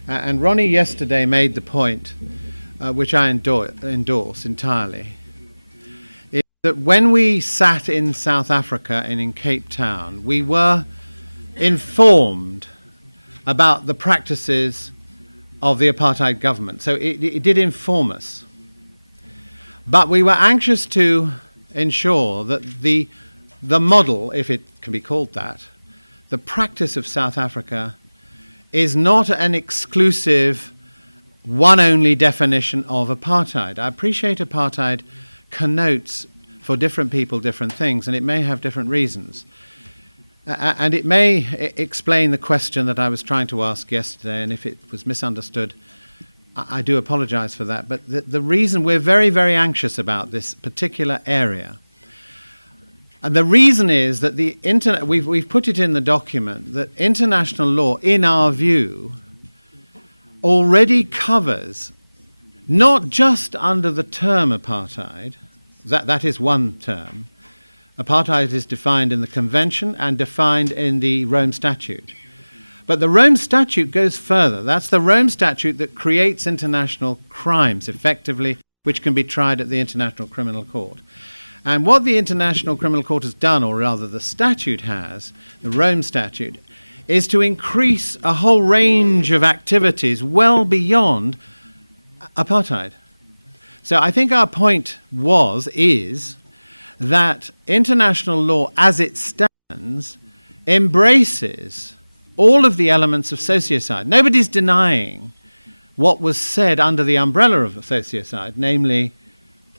And Ronnie yesterday made the point, which I endorse entirely, is that when we sat in South Africa and in Cape Town, we were informed about the practices of the apartheid government. So it did inform us. But we were anxious to ensure that the model, if it can be called that, the practice of South Africa is not an exclusive, one-only definition of apartheid. I appreciate apartheid connotes for different people different things, and it may have different reasons. And it may explain the question that I was trying to ask yesterday, and if it was misunderstood, I do apologize for that. But the reason we're very, very anxious about this particular area, and the reason is that we've put it in the document that international law, in our view, already covers not just under the term apartheid, that is one term. Apartheid is defined in the Convention and defined in the Rome Statute. But the Rome Statute goes further. That's the Rome Statute that creates international crimes, effectively, which can be tried at the International Criminal Court. And what the International Criminal Court has done, or rather the statute has, the Rome Statute, is to increase a whole range of activities well beyond apartheid. So I think our point is that international law as it stands embraces all of the elements of sociocide. Nobody's denying what was said under the umbrella of sociocide, namely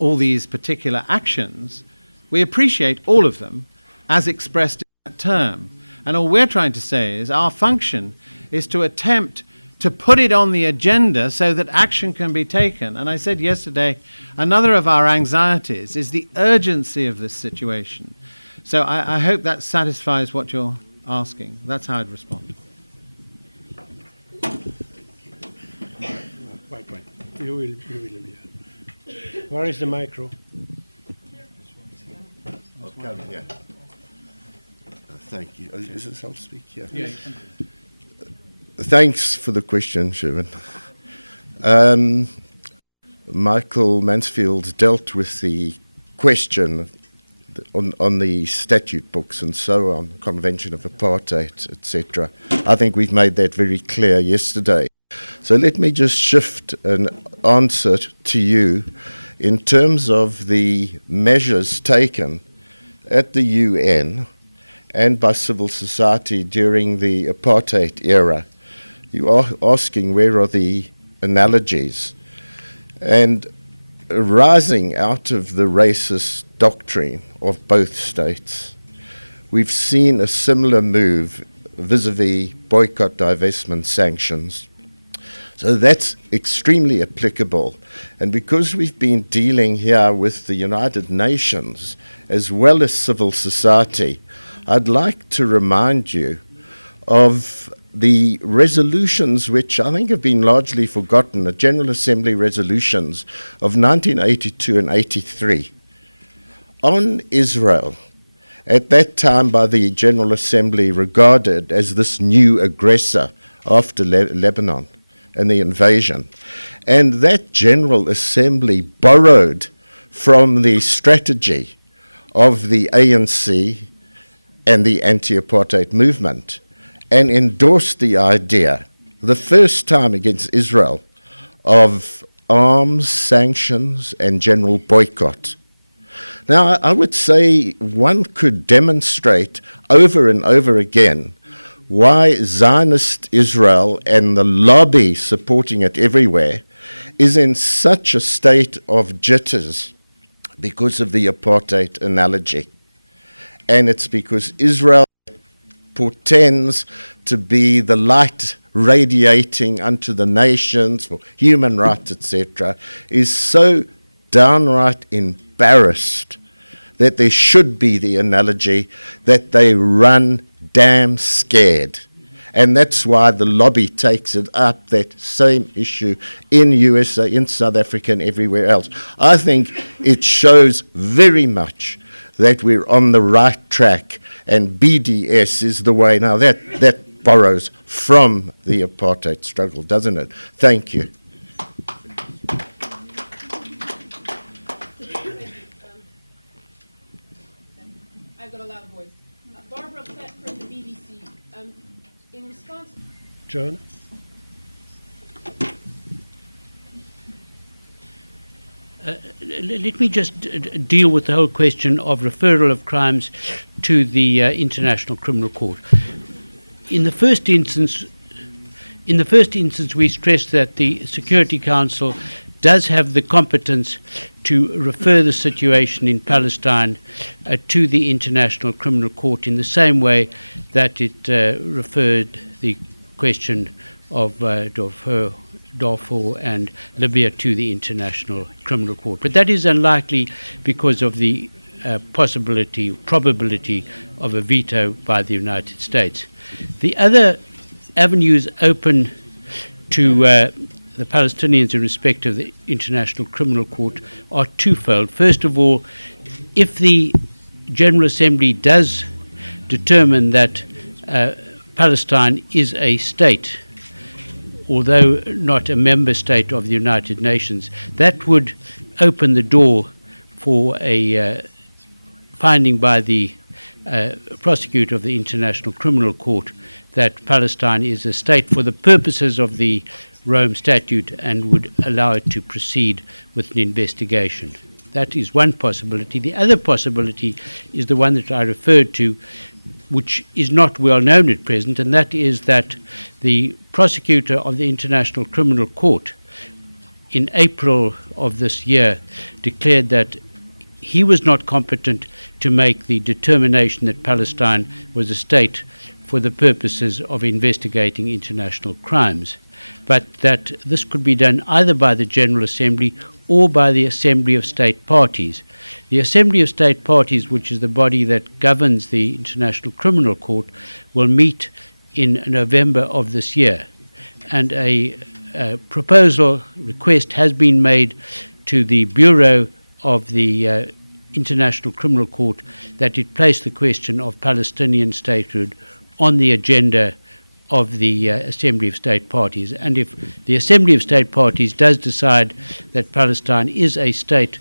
all these particular actions. We appreciate all of them as expressed in that term. And all we're trying to say is our function is to attempt to put it on the agenda so that action can be taken. And I said yesterday, another of our anxieties is the urgency of this situation. So I hope that satisfies what you're asking. That's how I'd respond. Wait. You will be. Where is the micro? Yeah. Thank you. Is this how to speak? Yeah. Thanks for the question, Sherwin. Michael Mansfield dealt with the question on the statute books and so on, Convention of Apartheid, etc. I think we've made that very clear yesterday. So let me just shift an answer to you in terms of the measures taken at the UN and by civil society during the apartheid era. You are asking where are the analogies. And arising out of the racist doctrine of both states, we've seen a similar move vis-a-vis boycott, divestment, sanctions. So that's extremely applicable. And because we've been dealing here with the United Nations as well as civil society, I'd like to remind you of the resolutions which I think have been largely forgotten, the General Assembly resolutions of 1982 and 83 on Israel, at that time by the General Assembly regarded as this new aggressor after Lebanon and the invasion. And that General Assembly borrowed from the strategy of the ANC and the anti-apartheid movement and endorsed the idea, the first time against Israel, of arms, sanctions, and general boycott. Now, I would say one could demonstrate over and over again why Zionist Israel and the lobby supporting it everywhere is in such a state of jitters because of the apartheid analogy. And it's because Israel portends to be the light radiating unto the nations for human rights, etc., is so downright embarrassed that there should be the analogy that they run damn scared. And that's why the lobby takes it up, that same issue in USA, in South Africa, and everywhere else. I think it shows very much that we're on the right track, and BDS is the way. Now, that borrows from the apartheid struggle, doesn't it? Thank you. I've got a loud voice. Barbara Fett from the BBC. In response... Joan? Let me just deal with the whole question of referral of crimes to the International Criminal Court. In the first instance, we stress that the Security Council does have the competence to refer the situation in Palestine to the International Criminal Court in the same way that it referred the question of Darfur and Libya to the International Criminal Court. But that is unlikely because of the probability of a veto by the United States. The other avenues open to the Palestinians in respect of the International Criminal Court are twofold. First of all, if the General Assembly does determine that Palestine is a state, although not a member state of the United Nations, that would open the door for a finding by the prosecutor of the International Criminal Court that Palestine is a state for the purposes of the Rome Statute and would allow it to proceed with an investigation. That is one possibility. The other possibility is the one that I referred to, which is not well known at present, and that is that the prosecutor of the International Criminal Court in April of this year declared that he was not competent to make the determination that Palestine was a state for the purposes of investigating international crimes, but that this could be done either by the General Assembly or by the Assembly of State Parties. The Assembly of State Parties, which is the body that governs the International Criminal Court, will meet in November of this year. And a request has been made to the Bureau of the International Criminal Court that it place the question of Palestinian statehood on the agenda of the Assembly of State Parties. And if the Assembly of State Parties does decide that Palestine is a state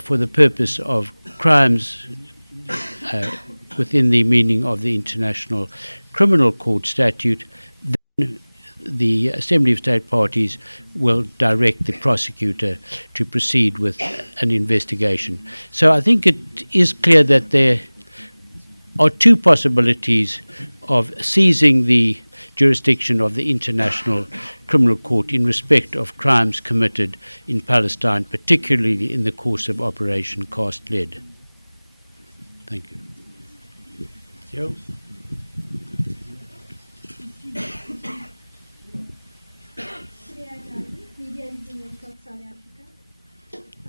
for the purpose of crimes within the meaning of the International Criminal Court statute, then the Assembly of State Parties will direct the prosecutor to proceed with an investigation. So I think it is clear that there are two possibilities of seizing the jurisdiction of the International Criminal Court in respect of crimes committed in Palestine, particularly in the course of Operation Cast Lead. Thank you. You.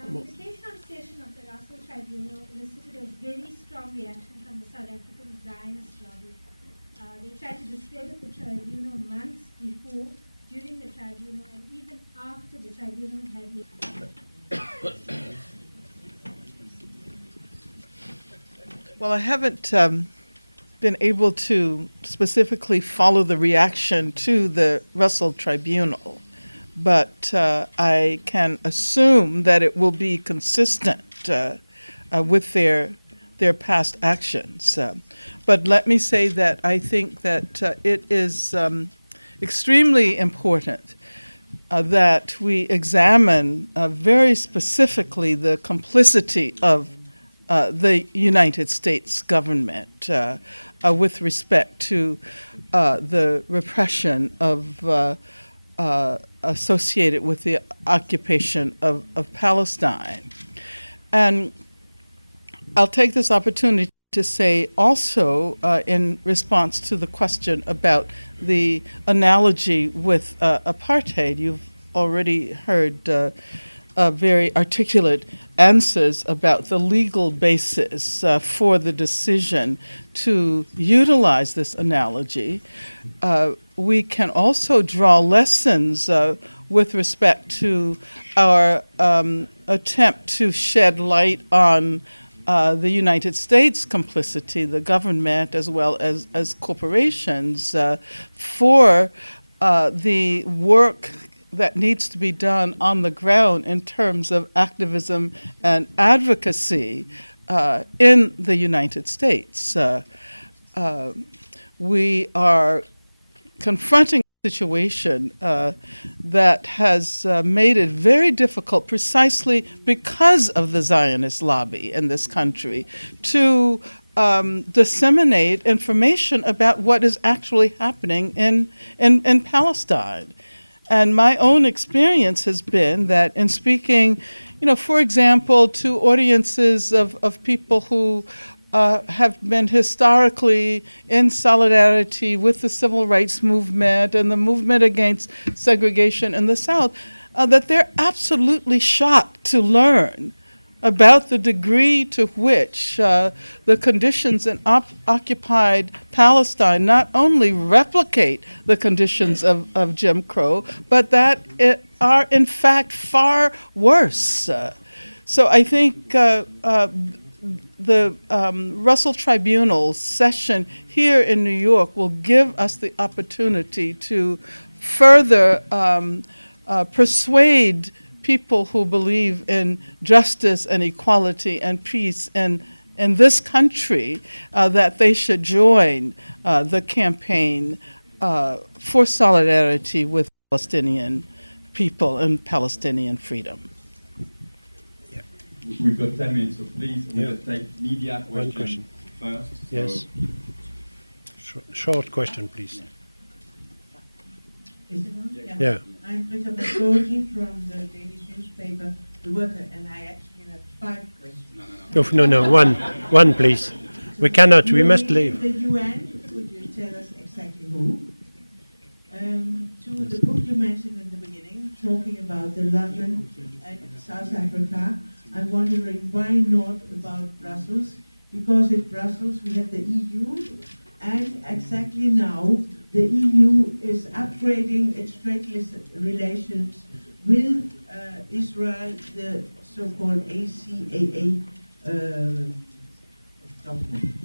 The case conversation of the Russell Tribunal elicited a very strong reaction from the South African Zionist lobby. They tried to discredit the tribunal months before, during the tribunal, and even after the tribunal had been. Well, I haven't been able to specifically follow the reaction to the Russell Tribunal, but I can assume that it will be consistent with their past actions. But let me say that I think that it is extremely important that we examine very specifically the complicity of the United States government with respect to the repression of associated with the occupation of Palestine. And I'll take this opportunity to say also in response to the question about the analogy with apartheid, you've already heard very articulate answers about the legal basis for the decision to utilize this analogy. We can also draw lessons with respect to our attempt to shed light on the United States complicity, the government as well as corporations, for the work that needs to be done on the ground in terms of activism and advocacy in the United States. We are confronting a situation that has made it very difficult, precisely because of the Zionist lobby in this country, to disseminate information about what is actually happening in Palestine. And my own experience has been that in speaking, for example, to audiences of people who have been historically in solidarity with the civil rights movement and the movement against segregation in the South, that they're absolutely shocked to learn about the degree to which the conditions in occupied Palestine not only replicate the conditions of Jim Crow, but that it are in fact far worse. So I think the Russell Tribunal session here in New York will give us the opportunity to further persuade people who believe in justice and equality and peace in this country that they should join the campaign for solidarity with Palestinian people and Palestinian freedom. Yeah. We've got 10 minutes, so please, we're going to take media questions first. Yes. Short question, please. Is it on? Yeah. I'm Britta Bertoldi from the Danish newspaper The Worker, and I actually have 5 questions. No, one, please. We cannot, we must leave. The UN, could you tell us exactly who? To the book you mentioned in the beginning, talking about the London and South Africa, I'm wondering why not about Brussels? Because in Brussels we have the EU, and exactly now the EU is upgrading its trade relations with Israel, the so-called ACAA document.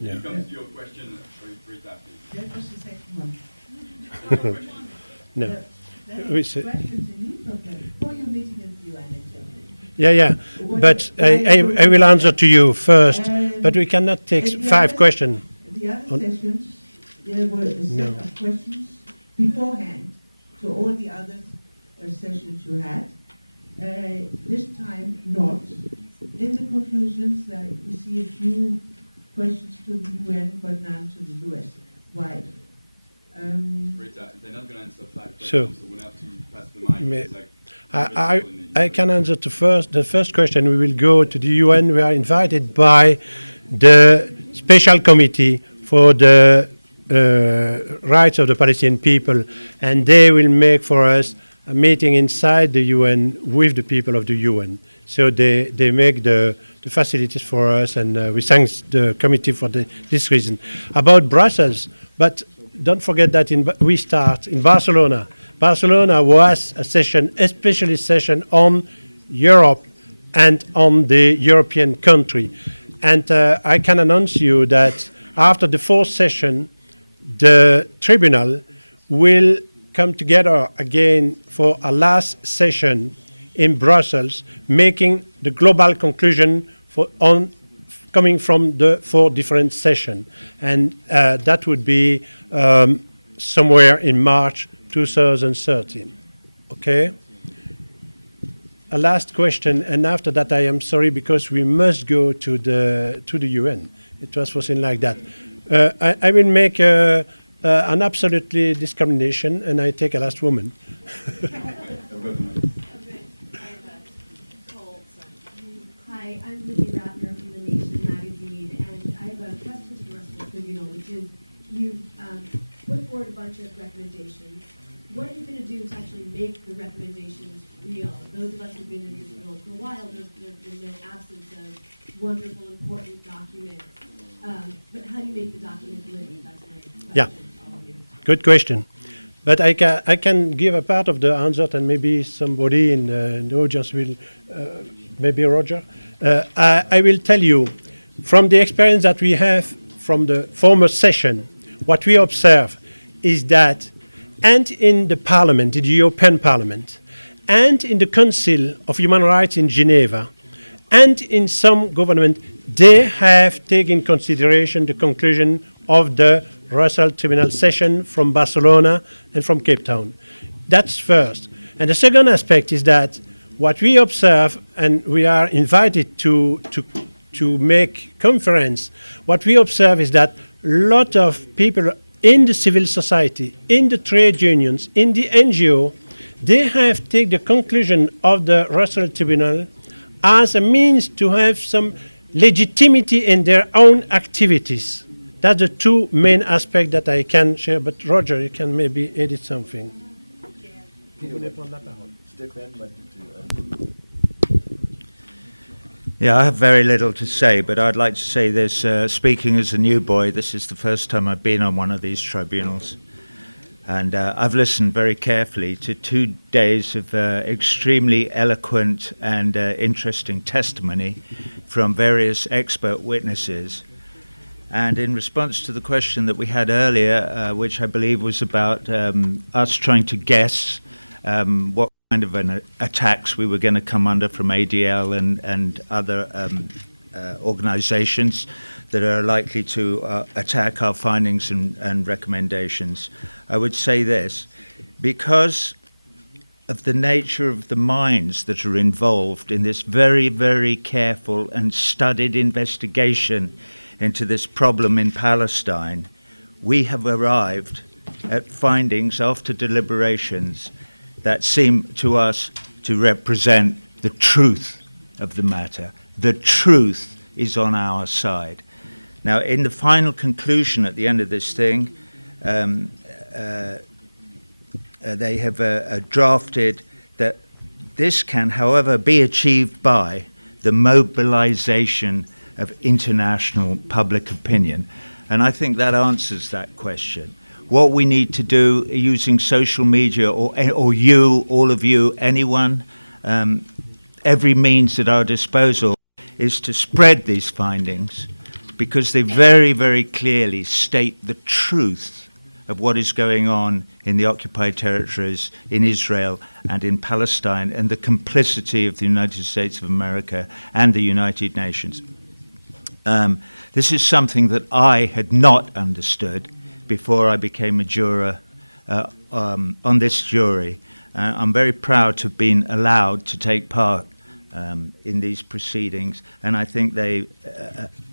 Yeah. It comes to your question, Britta. That was the second one. No. There are questions in each of them before your meeting at the UN Assembly. Yeah. But I will answer to you first, but we cannot take 5 questions. The other sessions, there were a set of questions beforehand to all the other sessions you had. This time not. In the conclusions, we see a few questions to the UN, but none to the US. Why? Rita, they're not going to answer 5 questions, so we'll have to pass the mic. I can answer the first question. We will go to the UN. We are invited by the Special Committee for the Rights of the Palestinian People, and they will make for us a meeting inside the UN with the people of the UN. So they make the facilities for us, and we thank the committee for this reason. About Brussels, but don't forget that we start in Barcelona. Barcelona was a specialist session on Europe and on the European country. And I can announce you that after the 4th session, the tribunal will come together again for a last session in Brussels, making the global conclusion coming from the 4 different sessions. And that would be somewhere in March 2013. Okay? A last question, and after that I am sorry because we must go to the UN. It was something like that. I will make an absolutely discrimination, and I take a last woman. Hi, I'm Libby Ratner from The Nation magazine, and I have a question to the Russell Tribunal, which is you've put forward a bunch of recommendations. What are you going to do to actually make the recommendations real? Those of us who've been in this world for a while, there's been no absence of wonderful, important documents. But how do you make the document live? That's my question to all of you. Good question. But I can give a part of the answer, and maybe somebody in the audience will, maybe Roger. I will tell you, from the experience that we have from the former session, what we observe is that, and in the Parliament, in the European Parliament, and in the Council of Human Rights in Geneva, and in some government, they have taken consideration the conclusion of the Russell Tribunal session from Barcelona and from Cape Town. That's first. And the second aspect is that what we observe, and we are invited to make conference, what we observe is that a lot of people in the civil society, in the trade unions, in the NGO, they have taken the conclusion of the Russell Tribunal as a means to have some legitimacy in their own activities. That's the 2 main aspects that I can share, but Roger, you can maybe edit something. Yeah, I have very little to say, but I'd like to say this, speaking as a new boy, this is the first time I've been on one of these tribunals. And I've listened very carefully to 2 days of extremely eloquent and interesting testimony from various expert witnesses. And in response to the question that we had earlier, which I believe was about us trying to guess what kind of attacks we were going to come under from ADL and other organizations that are likely to attack our findings and recommendations, I would say this. Because of the nature of the minds that are involved in this very, very careful and studied investigation into this problem in Palestine, we have arrived at findings after deliberations that seem to us to represent the truth of the matter. The truth is on our side. Now, in the final conclusion at the end of this thing, they have drafted that this can, however, be achieved by the mobilization of international public opinion. And I think that answers that question. What we need to do using social media or you, all of you, anyone, every means at our disposal is to spread these findings because they very, very clearly state the truth of what is going on in the occupied territories in Israel and in Palestine, and the complicity of the United States of America and the United Nations. This is something that I had not understood before I became a juror on this jury. I'm very proud to have been allowed to take part in these proceedings, and I think they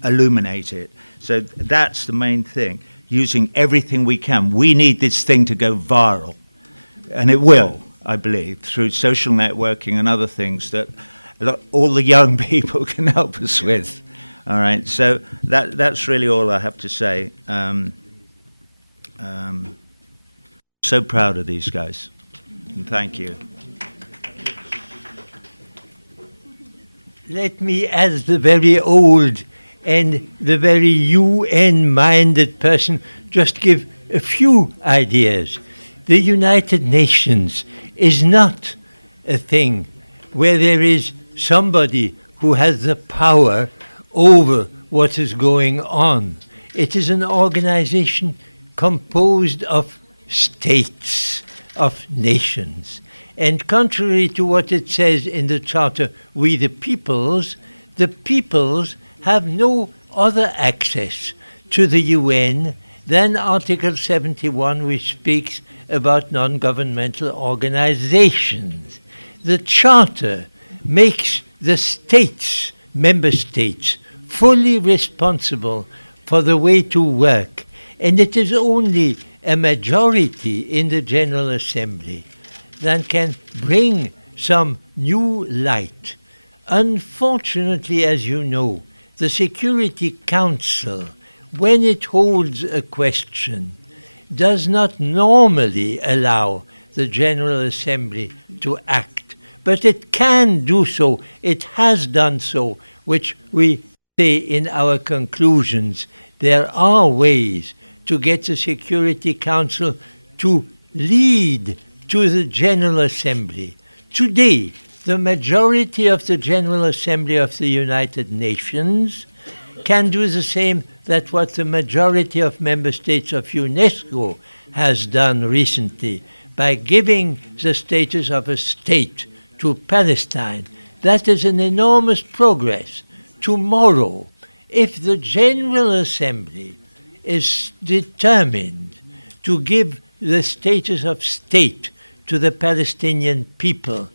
illuminate it. So that's the main thing, using everything we can. We need this thing to go viral, and it will, I believe, through social networking and other things that all the young people can help us with. All right, so that's really all I have to say. So proud of these guys, and thank you. Let me, as the very old and the very UN-minded person, just give a few ideas. The United Nations is not a thing where there is somebody who has the power over what is going on. It is an organization composed of states, of nations. And contrary to what it says in the Charter, we the peoples have no other access to the UN than Article 71, which speaks about non-governmental organizations. The Charter makes the states, member states, fully responsible for the way to work, and it is only a majority in the General Assembly that can bring some new light. Unfortunately, as you know, the Security Council, when it holds a question, does not normally allow the General Assembly to act, but it can do so. It has done so, which we say in our conclusions. There are ways to get the Security Council to lead to the General Assembly. Today, the majority of the General Assembly of the United Nations can do the same that what the majority of member states of UNESCO has done recently by giving the status of a state to Palestine. That is an enormous progress. Tomorrow, if the General Assembly is determined to give the status of state to the Palestinian people,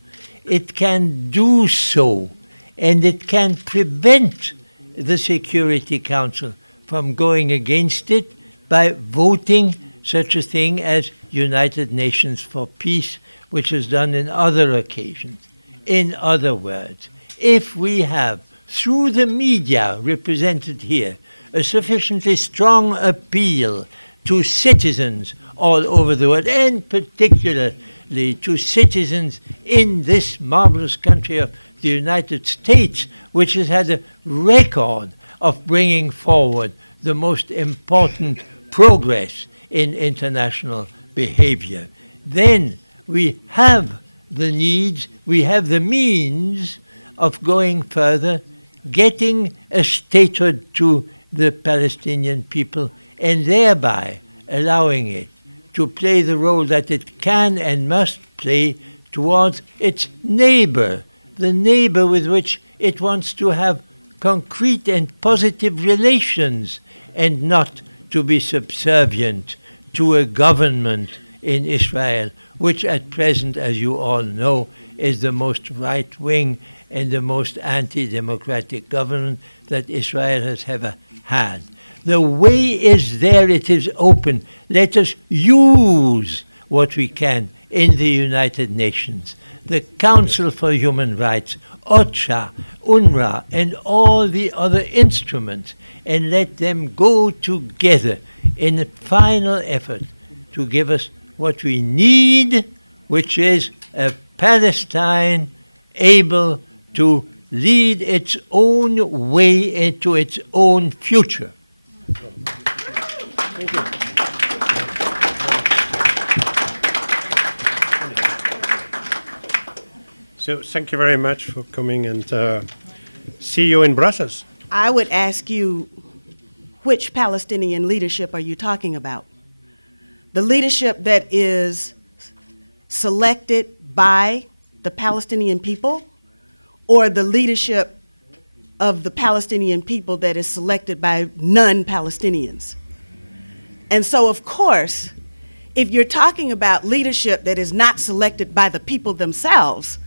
it can do so, and it can prevent the Security Council from going against it by voting such a thing as United Nations for Peace, which is done in other occasions. In other words, if we have, through the media represented here, a sufficiently strong appeal to citizens all over the world, and particularly to citizens in this marvelous country of the United States, which has had a record of bringing forward the most important progress in international behavior, then we have the needs, we have the means of going further, getting a statehood to the Palestinian people, and thereby allowing it to play the role that it can and must play towards its neighbor, the neighbor with which it wants to have concrete and positive relations, and not to be subservient to a government in Israel, which at present, as you all know, is the most right-wing and the most anti-democratic government that Israel has ever had. The way is there, it is open. Let us use what we can in the United Nations, the Council for Human Rights, OCHA, UNRWA, and all the other instruments, and let them go together in a final effort to give us what we need, which is a Palestine able to lead its own way into its own future. Thank you. So thank you very much for coming, and see you in Brussels. I would ask you, which Palestinian leadership are you talking about? the leadership that is selected by the Palestinian people, or the leadership of the Palestinian people that is selected by non-Palestinians. And so, of course, if you're talking about leadership that is not selected by the people themselves,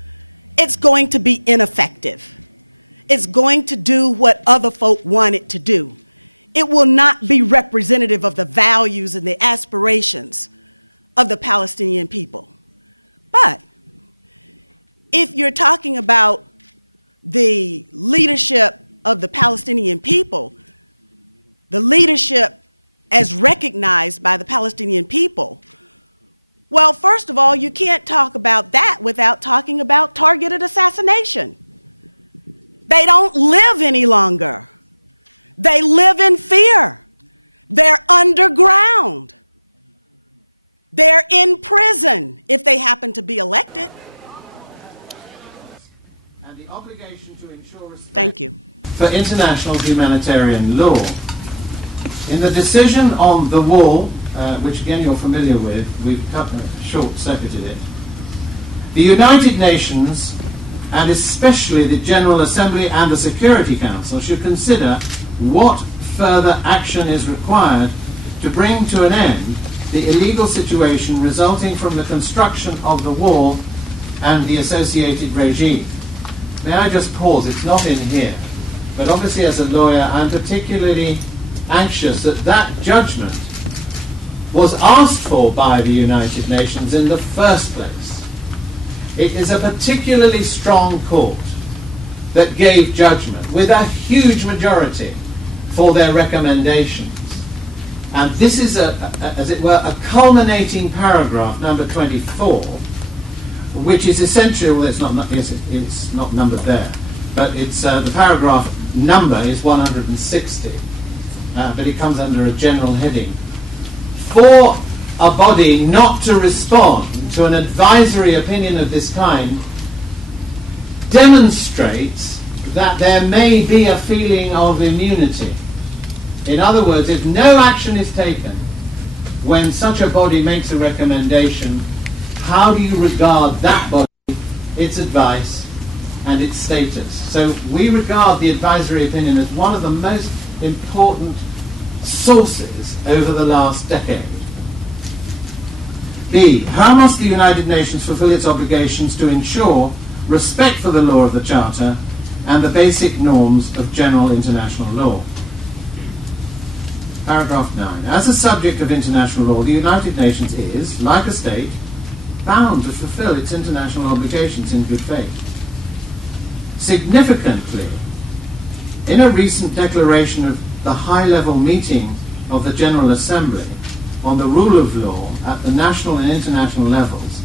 it's going to be ineffective. It's going to do what other folk want it to do. It will not be representative of the values and the aspirations of the Palestinian people. But if you're talking about the leadership of the Palestinian people, the leadership as recognized by the Palestinian people, well, first of all, you can't talk about that without talking about targeted assassination. They don't live any longer. They live in fear. They're underground. They're in prison if they happen to be elected. Thank you. For international humanitarian law. In the decision on the wall, which again you're familiar with, we've short-circuited it, the United Nations, and especially the General Assembly and the Security Council, should consider what further action is required to bring to an end the illegal situation resulting from the construction of the wall and the associated regime. May I just pause? It's not in here. But obviously as a lawyer, I'm particularly anxious that that judgment was asked for by the United Nations in the first place. It is a particularly strong court that gave judgment with a huge majority for their recommendations. And this is, as it were, a culminating paragraph, number 24, which is essentially, well, it's not numbered there, but it's the paragraph number is 160, but it comes under a general heading. For a body not to respond to an advisory opinion of this kind demonstrates that there may be a feeling of immunity. In other words, if no action is taken when such a body makes a recommendation, how do you regard that body, its advice, and its status? So we regard the advisory opinion as one of the most important sources over the last decade. B. How must the United Nations fulfill its obligations to ensure respect for the law of the Charter and the basic norms of general international law? Paragraph 9. As a subject of international law, the United Nations is, like a state, bound to fulfill its international obligations in good faith. Significantly, in a recent declaration of the high-level meeting of the General Assembly on the rule of law at the national and international levels,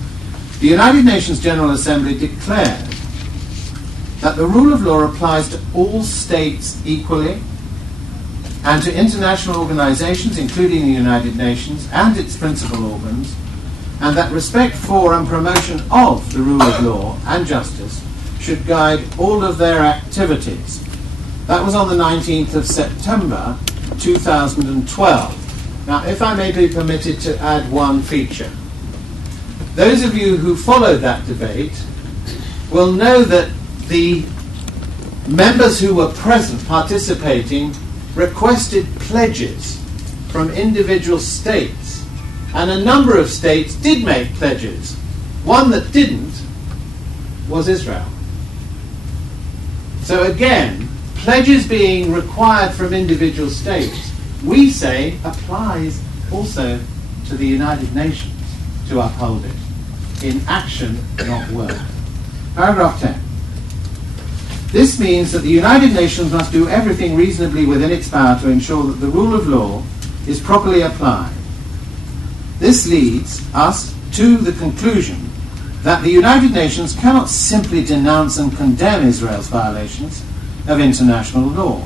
the United Nations General Assembly declared that the rule of law applies to all states equally and to international organizations, including the United Nations and its principal organs, and that respect for and promotion of the rule of law and justice should guide all of their activities. That was on the 19th of September 2012. Now, if I may be permitted to add one feature. Those of you who followed that debate will know that the members who were present, participating, requested pledges from individual states, and a number of states did make pledges. One that didn't was Israel. So again, pledges being required from individual states, we say applies also to the United Nations to uphold it, in action, not word. Paragraph 10. This means that the United Nations must do everything reasonably within its power to ensure that the rule of law is properly applied. This leads us to the conclusion that the United Nations cannot simply denounce and condemn Israel's violations of international law,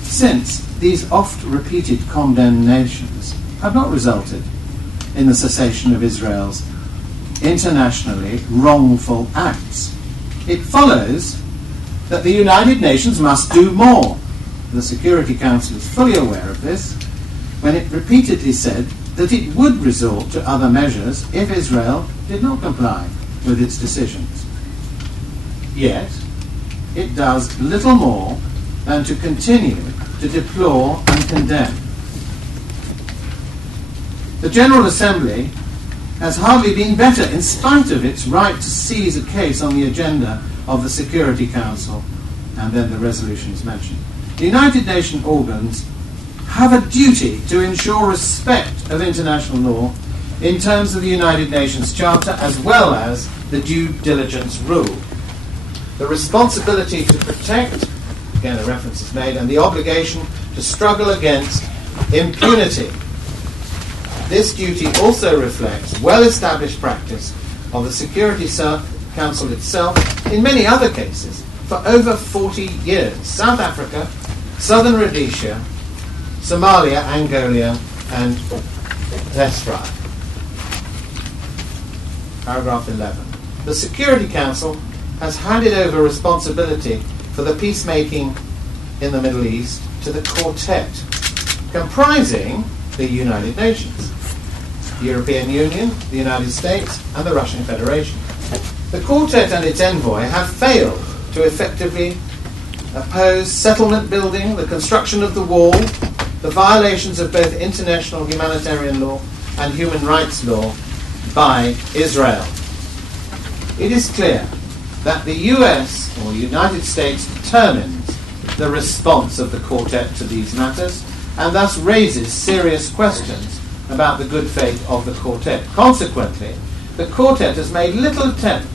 since these oft-repeated condemnations have not resulted in the cessation of Israel's internationally wrongful acts. It follows that the United Nations must do more. The Security Council is fully aware of this when it repeatedly said that it would resort to other measures if Israel did not comply with its decisions. Yet, it does little more than to continue to deplore and condemn. The General Assembly has hardly been better, in spite of its right to seize a case on the agenda of the Security Council and then the resolutions mentioned. The United Nations organs have a duty to ensure respect of international law in terms of the United Nations Charter as well as the due diligence rule. The responsibility to protect, again a reference is made, and the obligation to struggle against impunity. This duty also reflects well-established practice of the Security Council itself in many other cases for over 40 years. South Africa, Southern Rhodesia, Somalia, Angola, and Lestra. Paragraph 11. The Security Council has handed over responsibility for the peacemaking in the Middle East to the Quartet, comprising the United Nations, the European Union, the United States, and the Russian Federation. The Quartet and its envoy have failed to effectively oppose settlement building, the construction of the wall, the violations of both international humanitarian law and human rights law by Israel. It is clear that the US or United States determines the response of the Quartet to these matters and thus raises serious questions about the good faith of the Quartet. Consequently, the Quartet has made little attempt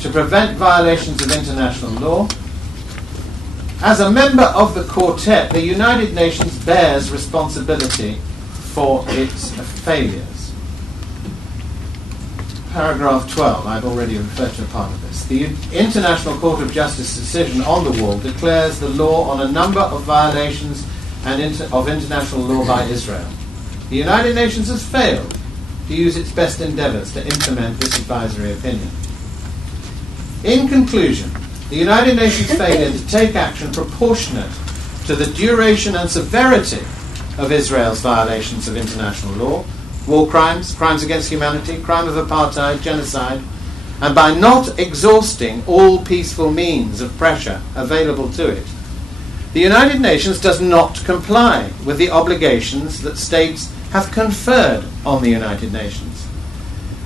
to prevent violations of international law. As a member of the Quartet, the United Nations bears responsibility for its failures. Paragraph 12, I've already referred to a part of this. The International Court of Justice decision on the wall declares the law on a number of violations of international law by Israel. The United Nations has failed to use its best endeavours to implement this advisory opinion. In conclusion, the United Nations failure to take action proportionate to the duration and severity of Israel's violations of international law, war crimes, crimes against humanity, crime of apartheid, genocide, and by not exhausting all peaceful means of pressure available to it, the United Nations does not comply with the obligations that states have conferred on the United Nations.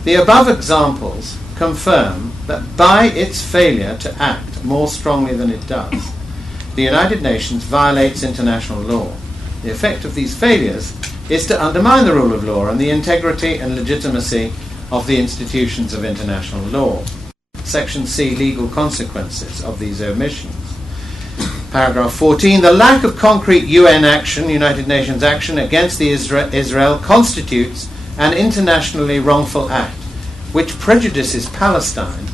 The above examples confirm that by its failure to act more strongly than it does, the United Nations violates international law. The effect of these failures is to undermine the rule of law and the integrity and legitimacy of the institutions of international law. Section C, legal consequences of these omissions. Paragraph 14, the lack of concrete UN action, United Nations action, against Israel constitutes an internationally wrongful act which prejudices Palestine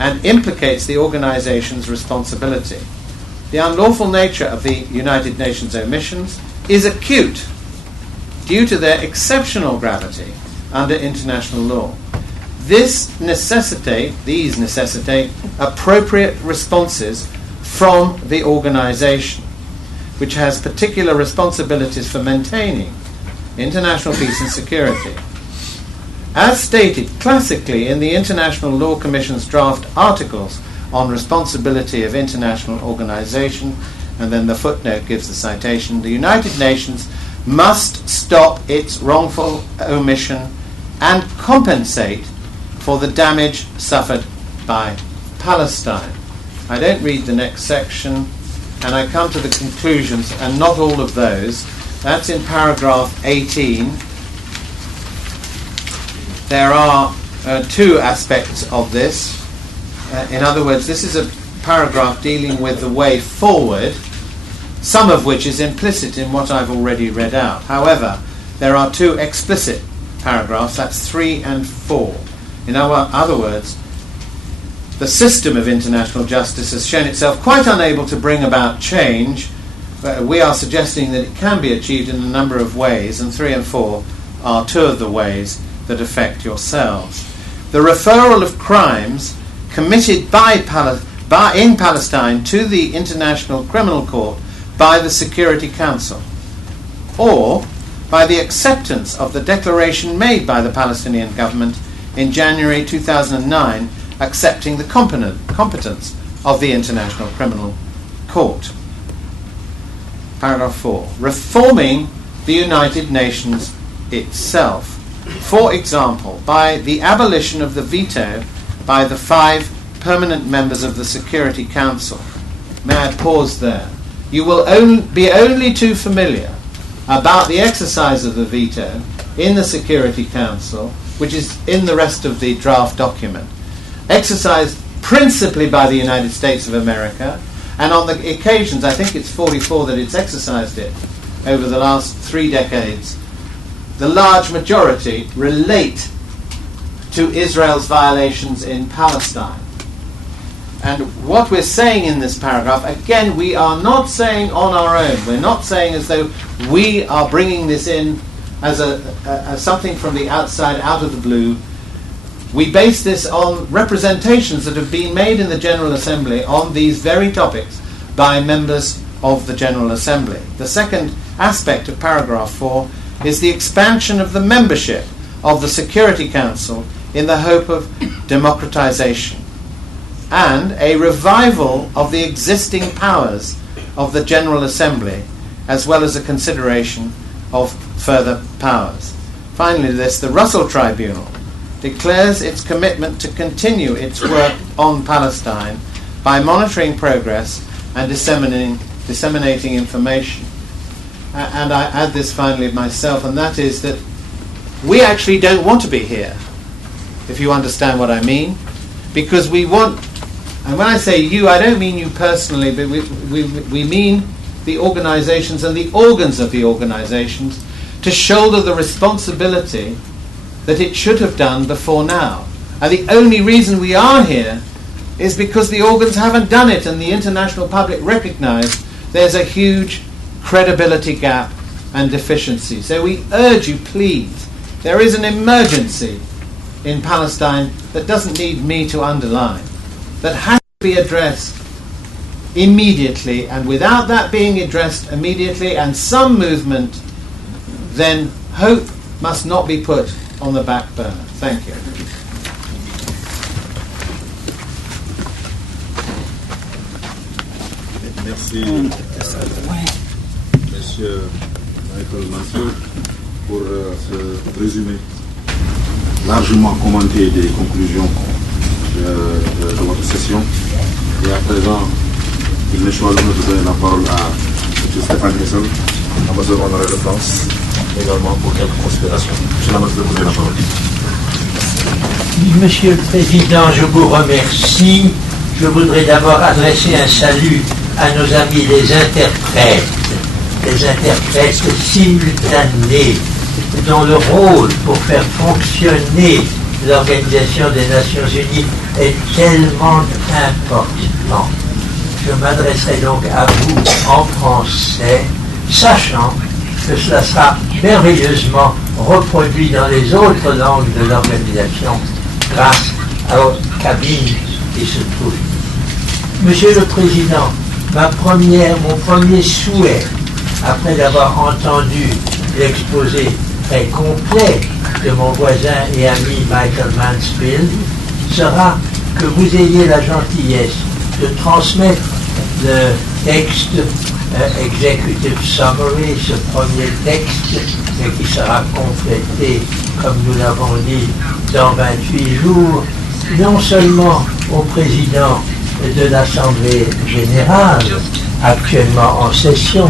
and implicates the organization's responsibility. The unlawful nature of the United Nations omissions is acute due to their exceptional gravity under international law. These necessitate appropriate responses from the organization, which has particular responsibilities for maintaining international peace and security. As stated classically in the International Law Commission's draft articles on responsibility of international organization, and then the footnote gives the citation, the United Nations must stop its wrongful omission and compensate for the damage suffered by Palestine. I don't read the next section, and I come to the conclusions, and not all of those. That's in paragraph 18. There are two aspects of this. In other words, this is a paragraph dealing with the way forward, some of which is implicit in what I've already read out. However, there are two explicit paragraphs, that's 3 and 4. In other words, the system of international justice has shown itself quite unable to bring about change. We are suggesting that it can be achieved in a number of ways, and 3 and 4 are two of the ways that affect yourselves. The referral of crimes committed in Palestine to the International Criminal Court by the Security Council, or by the acceptance of the declaration made by the Palestinian government in January 2009 accepting the competence of the International Criminal Court. Paragraph 4. Reforming the United Nations itself. For example, by the abolition of the veto by the 5 permanent members of the Security Council. May I pause there? You will be only too familiar about the exercise of the veto in the Security Council, which is in the rest of the draft document, exercised principally by the United States of America, and on the occasions, I think it's 44 that it's exercised it over the last 3 decades, the large majority relate to Israel's violations in Palestine. And what we're saying in this paragraph, again, we are not saying on our own. We're not saying as though we are bringing this in as something from the outside, out of the blue. We base this on representations that have been made in the General Assembly on these very topics by members of the General Assembly. The second aspect of paragraph 4 is the expansion of the membership of the Security Council in the hope of democratization, and a revival of the existing powers of the General Assembly, as well as a consideration of further powers. Finally, the Russell Tribunal declares its commitment to continue its work on Palestine by monitoring progress and disseminating information. And I add this finally myself, and that is that we actually don't want to be here, if you understand what I mean, because we want, and when I say you, I don't mean you personally, but we mean the organizations and the organs of the organizations to shoulder the responsibility that it should have done before now. And the only reason we are here is because the organs haven't done it, and the international public recognize there's a huge credibility gap and deficiency. So we urge you, please, there is an emergency in Palestine that doesn't need me to underline, that has to be addressed immediately, and without that being addressed immediately and some movement, then hope must not be put on the back burner. Thank you. Merci, Monsieur Michael Mansour, pour ce résumé largement commenté des conclusions de votre session. Et à présent, il me choisit de donner la parole à M. Stéphane Hessel, ambassadeur honoraire de France, également pour quelques considérations. Monsieur l'ambassadeur, vous avez la parole. Monsieur le Président, je vous remercie. Je voudrais d'abord adresser un salut à nos amis les interprètes simultanés, dont le rôle pour faire fonctionner l'Organisation des Nations Unies est tellement important. Je m'adresserai donc à vous en français, sachant que cela sera merveilleusement reproduit dans les autres langues de l'organisation grâce aux cabines qui se trouvent. Monsieur le Président, mon premier souhait, après avoir entendu l'exposé très complet de mon voisin et ami Michael Mansfield, sera que vous ayez la gentillesse de transmettre le texte Executive Summary, ce premier texte, et qui sera complété, comme nous l'avons dit, dans 28 jours, non seulement au président de l'Assemblée générale, actuellement en session,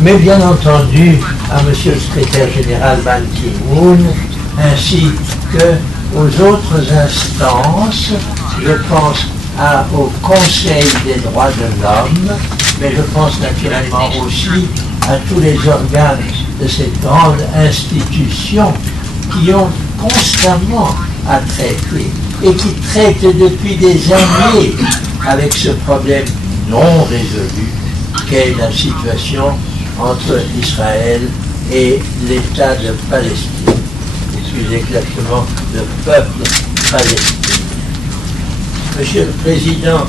mais bien entendu à Monsieur le secrétaire général Ban Ki-moon, ainsi qu'aux autres instances. Je pense au Conseil des droits de l'homme, mais je pense naturellement aussi à tous les organes de cette grande institution qui ont constamment à traiter et qui traitent depuis des années avec ce problème non résolu qu'est la situation entre Israël et l'État de Palestine, et plus exactement le peuple palestinien. Monsieur le Président,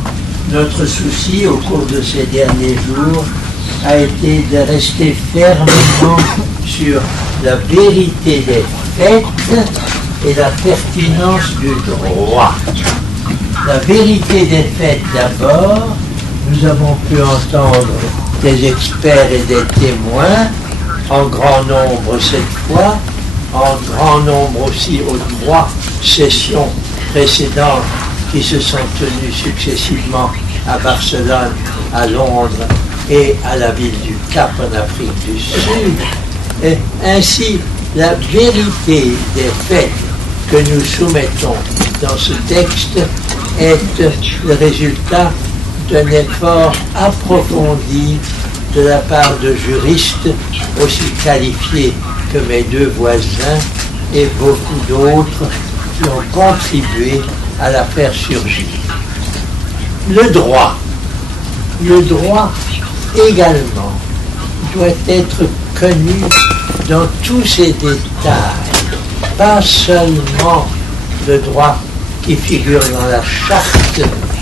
notre souci au cours de ces derniers jours a été de rester fermement sur la vérité des faits et la pertinence du droit. La vérité des faits d'abord, nous avons pu entendre des experts et des témoins, en grand nombre cette fois, en grand nombre aussi aux trois sessions précédentes qui se sont tenues successivement à Barcelone, à Londres et à la ville du Cap en Afrique du Sud. Et ainsi, la vérité des faits que nous soumettons dans ce texte est le résultat d'un effort approfondi de la part de juristes aussi qualifiés que mes deux voisins et beaucoup d'autres qui ont contribué à la faire surgir. Le droit également doit être connu dans tous ses détails, pas seulement le droit qui figure dans la Charte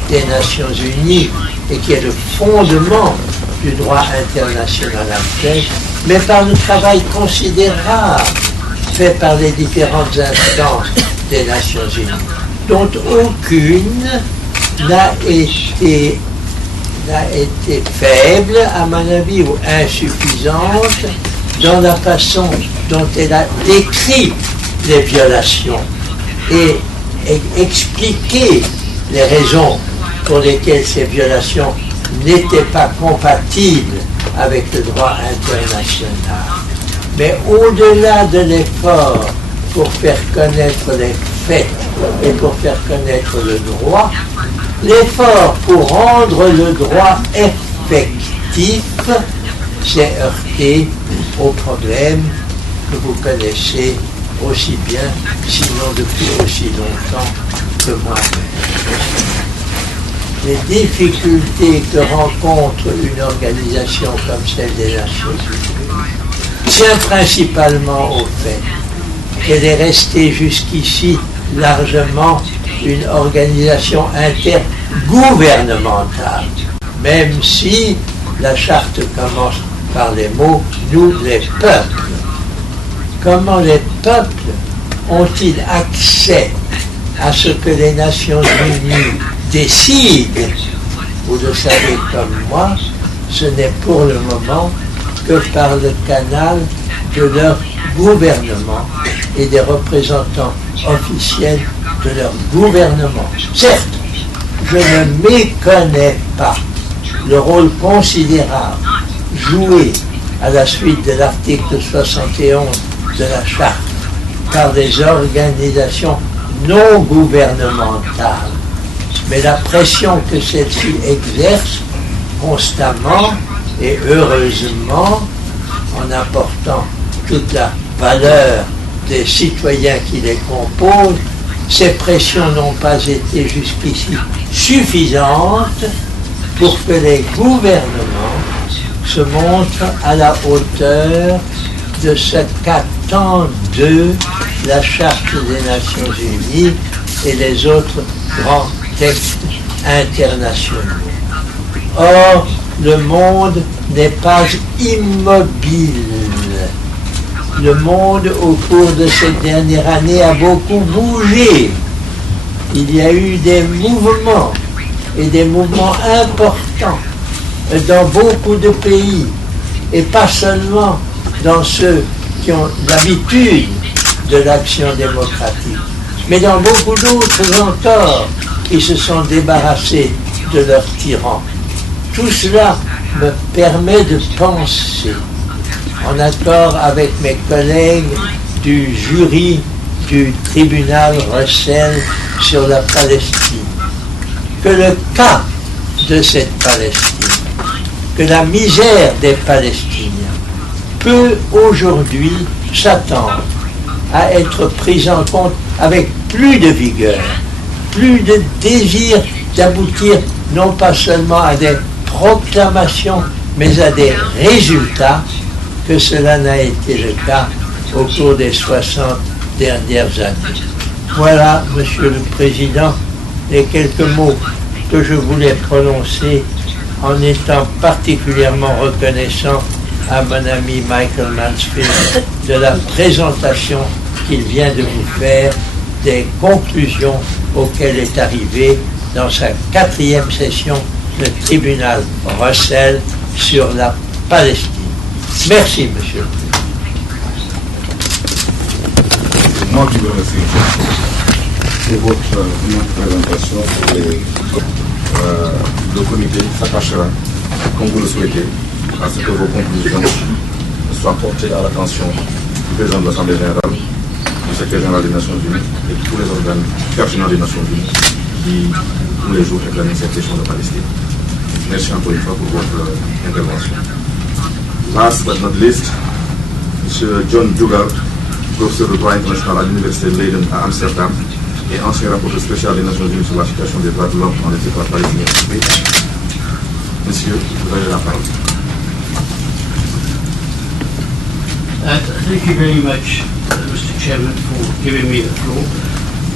des Nations Unies et qui est le fondement du droit international actuel, mais par le travail considérable fait par les différentes instances des Nations Unies, dont aucune n'a été faible, à mon avis, ou insuffisante dans la façon dont elle a décrit les violations et expliqué les raisons pour lesquelles ces violations n'étaient pas compatibles avec le droit international. Mais au-delà de l'effort pour faire connaître les faits et pour faire connaître le droit, l'effort pour rendre le droit effectif s'est heurté au problème que vous connaissez aussi bien, sinon depuis aussi longtemps que moi. Les difficultés que rencontre une organisation comme celle des Nations Unies tient principalement au fait qu'elle est restée jusqu'ici largement une organisation intergouvernementale, même si la charte commence par les mots « nous les peuples ». Comment les peuples ont-ils accès à ce que les Nations Unies décident? Vous le savez comme moi, ce n'est pour le moment que par le canal de leur gouvernement et des représentants officiels de leur gouvernement. Certes, je ne méconnais pas le rôle considérable joué à la suite de l'article 71 de la Charte par des organisations non gouvernementales. Mais la pression que celle-ci exerce constamment et heureusement, en apportant toute la valeur des citoyens qui les composent, ces pressions n'ont pas été jusqu'ici suffisantes pour que les gouvernements se montrent à la hauteur de ce qu'attend d'eux la Charte des Nations Unies et les autres grands textes internationaux. Or, le monde n'est pas immobile. Le monde, au cours de cette dernière année, a beaucoup bougé. Il y a eu des mouvements, et des mouvements importants, dans beaucoup de pays, et pas seulement dans ceux qui ont l'habitude de l'action démocratique, mais dans beaucoup d'autres encore qui se sont débarrassés de leurs tyrans. Tout cela me permet de penser, en accord avec mes collègues du jury du tribunal Russell sur la Palestine, que le cas de cette Palestine, que la misère des Palestiniens peut aujourd'hui s'attendre à être prise en compte avec plus de vigueur, plus de désir d'aboutir non pas seulement à des proclamations, mais à des résultats, que cela n'a été le cas au cours des 60 dernières années. Voilà, Monsieur le Président, les quelques mots que je voulais prononcer en étant particulièrement reconnaissant à mon ami Michael Mansfield de la présentation qu'il vient de vous faire des conclusions auxquelles est arrivé dans sa 4e session le tribunal Russell sur la Palestine. Merci, monsieur. Moi qui vous remercie pour votre présentation. Le comité s'attachera, comme vous le souhaitez, à ce que vos conclusions soient portées à l'attention du président de l'Assemblée générale, du secrétaire général des Nations Unies et de tous les organes pertinents des Nations Unies qui, tous les jours, examinent cette question de Palestine. Merci encore une fois pour votre intervention. Last but not least, M. John Dugard, professeur de droit international à l'Université Leiden à Amsterdam et ancien rapporteur spécial des Nations Unies sur la situation des droits de l'homme dans les territoires palestiniens. Monsieur, vous avez la parole. Thank you very much, Mr. Chairman, for giving me the floor.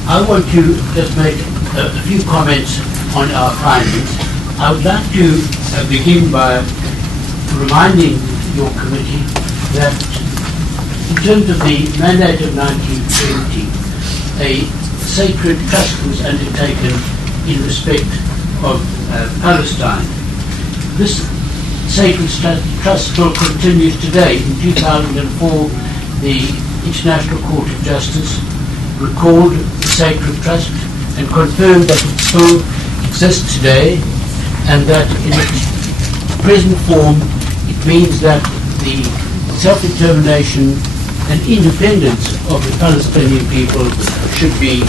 I want to just make a few comments on our findings. I would like to begin by reminding your committee that in terms of the mandate of 1920, a sacred trust was undertaken in respect of Palestine. This sacred trust still continues today. In 2004, the International Court of Justice recalled the sacred trust and confirmed that it still exists today, and that in its present form it means that the self-determination and independence of the Palestinian people should be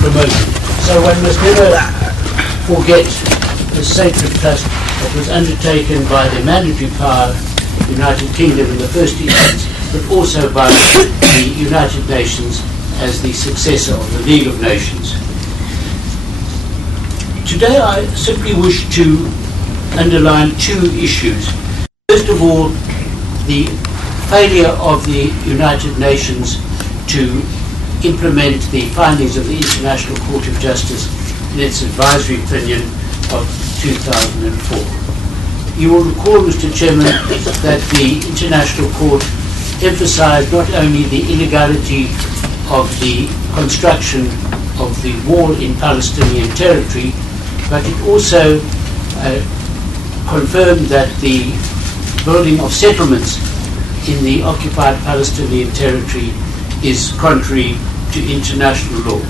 promoted. So one must never forget the sacred trust that was undertaken by the mandatory power of the United Kingdom in the first instance, but also by the United Nations as the successor of the League of Nations. Today I simply wish to underline two issues. First of all, the failure of the United Nations to implement the findings of the International Court of Justice in its advisory opinion of 2004. You will recall, Mr. Chairman, that the International Court emphasized not only the illegality of the construction of the wall in Palestinian territory, but it also confirmed that the building of settlements in the occupied Palestinian territory is contrary to international law.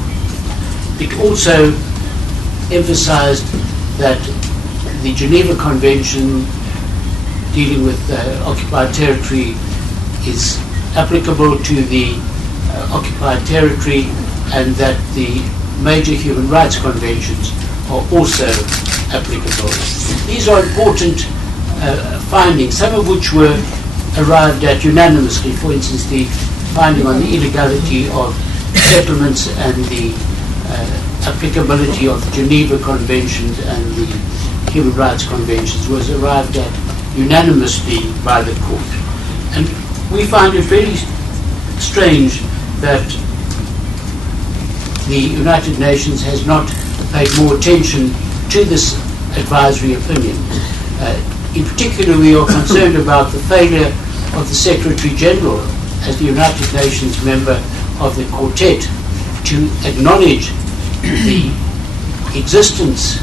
It also emphasized that the Geneva Convention dealing with occupied territory is applicable to the occupied territory, and that the major human rights conventions are also applicable. These are important findings, some of which were arrived at unanimously. For instance, the finding on the illegality of settlements and the applicability of the Geneva Conventions and the Human Rights Conventions was arrived at unanimously by the court. And we find it very strange that the United Nations has not paid more attention to this advisory opinion. In particular, we are concerned about the failure of the Secretary General as the United Nations member of the Quartet to acknowledge the existence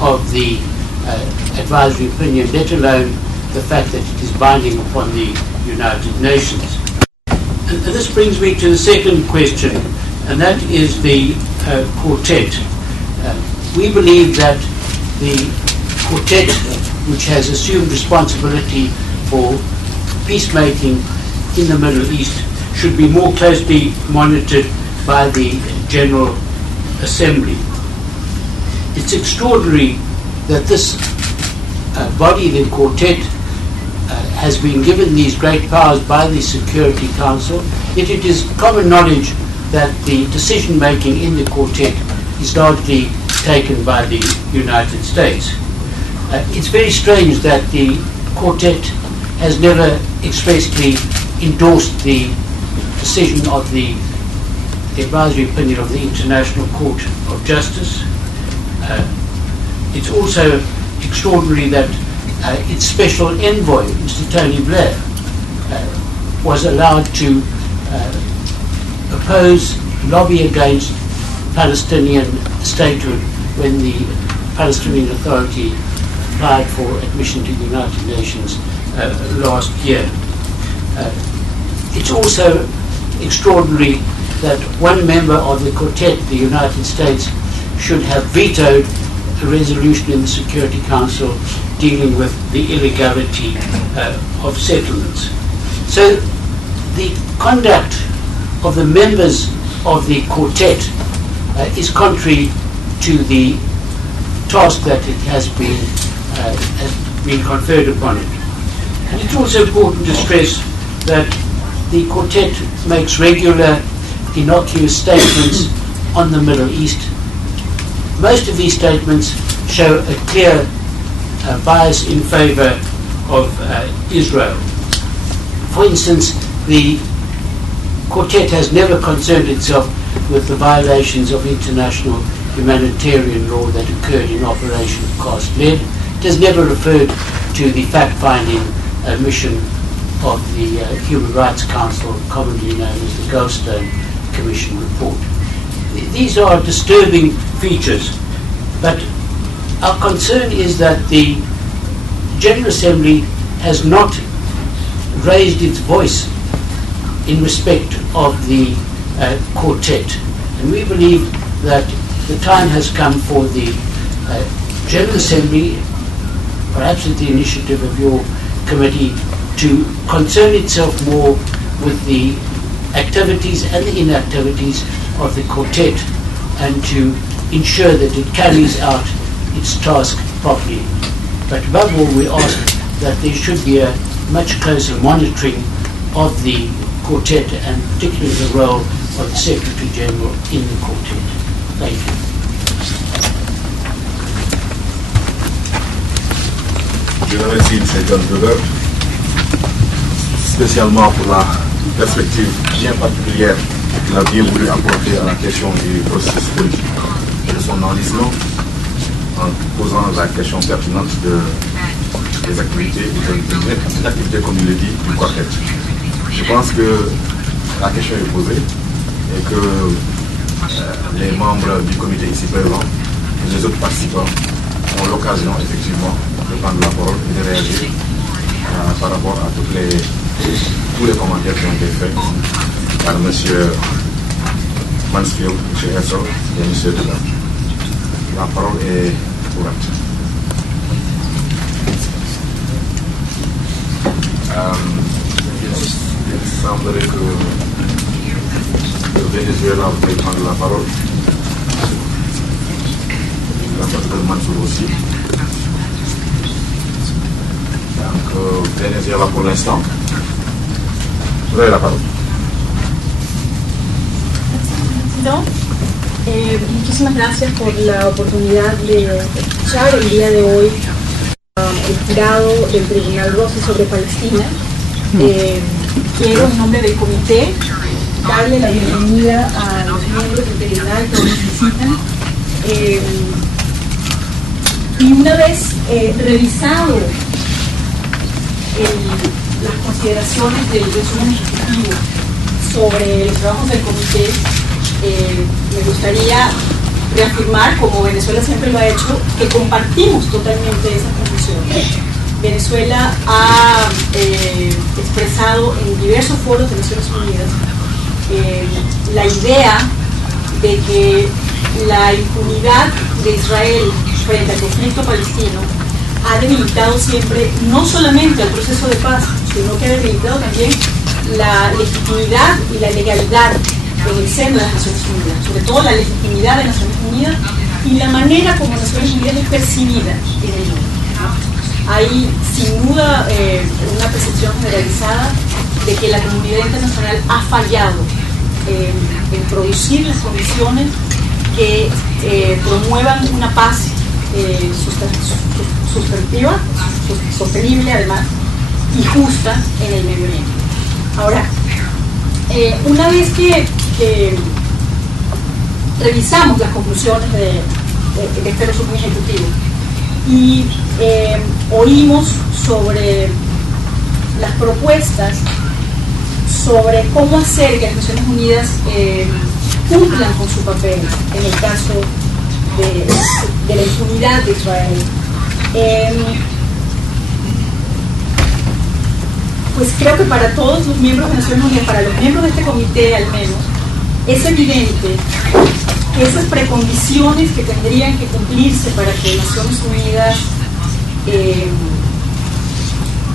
of the advisory opinion, let alone the fact that it is binding upon the United Nations. And this brings me to the second question, and that is the Quartet. We believe that the Quartet, which has assumed responsibility for peacemaking in the Middle East, should be more closely monitored by the General Assembly. It's extraordinary that this body, the Quartet, has been given these great powers by the Security Council, yet it is common knowledge that the decision-making in the Quartet is largely taken by the United States. It's very strange that the Quartet has never expressly endorsed the decision of the advisory opinion of the International Court of Justice. It's also extraordinary that its special envoy, Mr. Tony Blair, was allowed to oppose, lobby against Palestinian statehood when the Palestinian Authority applied for admission to the United Nations last year. It's also extraordinary that one member of the quartet, the United States, should have vetoed a resolution in the Security Council dealing with the illegality of settlements. So the conduct of the members of the quartet is contrary to the task that it has been conferred upon it. And it's also important to stress that the quartet makes regular innocuous statements on the Middle East. Most of these statements show a clear bias in favor of Israel. For instance, the quartet has never concerned itself with the violations of international humanitarian law that occurred in Operation Cast Lead. It has never referred to the fact-finding mission of the Human Rights Council, commonly known as the Goldstone Commission report. These are disturbing features, but our concern is that the General Assembly has not raised its voice in respect of the quartet. And we believe that the time has come for the General Assembly, perhaps at the initiative of your committee, to concern itself more with the activities and the inactivities of the quartet and to ensure that it carries out its task properly. But above all, we ask that there should be a much closer monitoring of the quartet and particularly the role of the Secretary General in the quartet. Thank you. Je remercie M. John Burger, spécialement pour la perspective bien particulière qu'il a bien voulu apporter à la question du processus politique de son enlisement, en posant la question pertinente des activités, des activités, comme il le dit, du quartet. Je pense que la question est posée et que les membres du comité ici présents et les autres participants ont l'occasion effectivement de prendre la parole et de réagir par rapport à tous les commentaires qui ont été faits par M. Mansfield, M. Herzog et M. Delan. La parole est ouverte. Il semblerait que le Venezuela veuille prendre la parole. L'ambassadeur Mansour aussi. Donc, Venezuela pour l'instant. Vous avez la parole. Président, muchísimas gracias por la oportunidad de escuchar el día de hoy el jurado del Tribunal Rosa sobre Palestina. Quiero, en nombre del comité, darle la bienvenida a los miembros del tribunal que hoy nos visitan. Y una vez revisado las consideraciones del resumen ejecutivo sobre los trabajos del comité, me gustaría reafirmar, como Venezuela siempre lo ha hecho, que compartimos totalmente esas conclusiones. Venezuela ha expresado en diversos foros de Naciones Unidas la idea de que la impunidad de Israel frente al conflicto palestino ha debilitado siempre no solamente el proceso de paz, sino que ha debilitado también la legitimidad y la legalidad en el seno de las Naciones Unidas, sobre todo la legitimidad de las Naciones Unidas y la manera como las Naciones Unidas es percibida en el mundo. Hay sin duda una percepción generalizada de que la comunidad internacional ha fallado en producir las condiciones que promuevan una paz sustantiva, sostenible además, y justa en el Medio Oriente. Ahora, una vez que revisamos las conclusiones de este resumen ejecutivo, y oímos sobre las propuestas sobre cómo hacer que las Naciones Unidas cumplan con su papel en el caso de la impunidad de Israel. Pues creo que para todos los miembros de Naciones Unidas, para los miembros de este comité al menos, es evidente que esas precondiciones que tendrían que cumplirse para que Naciones Unidas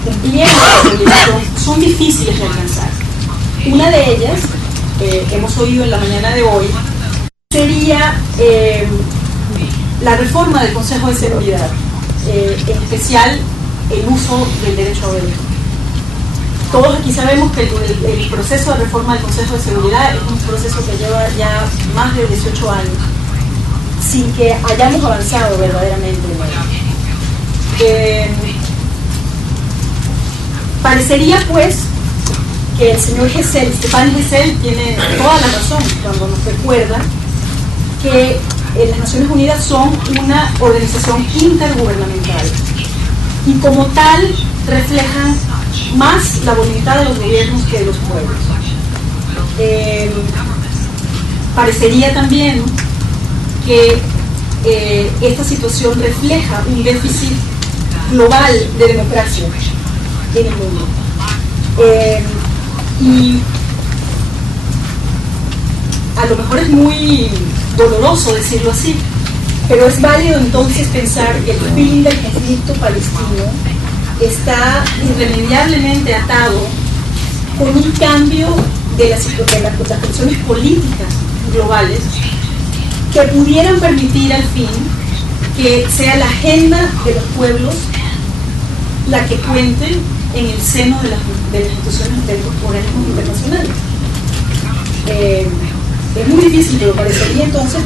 cumplieran esa obligación son difíciles de alcanzar. Una de ellas, hemos oído en la mañana de hoy, sería la reforma del Consejo de Seguridad, en especial el uso del derecho a veto. Todos aquí sabemos que el proceso de reforma del Consejo de Seguridad es un proceso que lleva ya más de 18 años, sin que hayamos avanzado verdaderamente en él. Parecería pues que el señor Stefan Gesell tiene toda la razón cuando nos recuerda que las Naciones Unidas son una organización intergubernamental y como tal reflejan más la voluntad de los gobiernos que de los pueblos. Parecería también que esta situación refleja un déficit global de democracia en el mundo. Y a lo mejor es muy doloroso decirlo así, pero es válido entonces pensar que el fin del conflicto palestino está irremediablemente atado con un cambio de las condiciones políticas globales que pudieran permitir al fin que sea la agenda de los pueblos la que cuente en el seno de las instituciones de los organismos internacionales. Es muy difícil, pero parecería entonces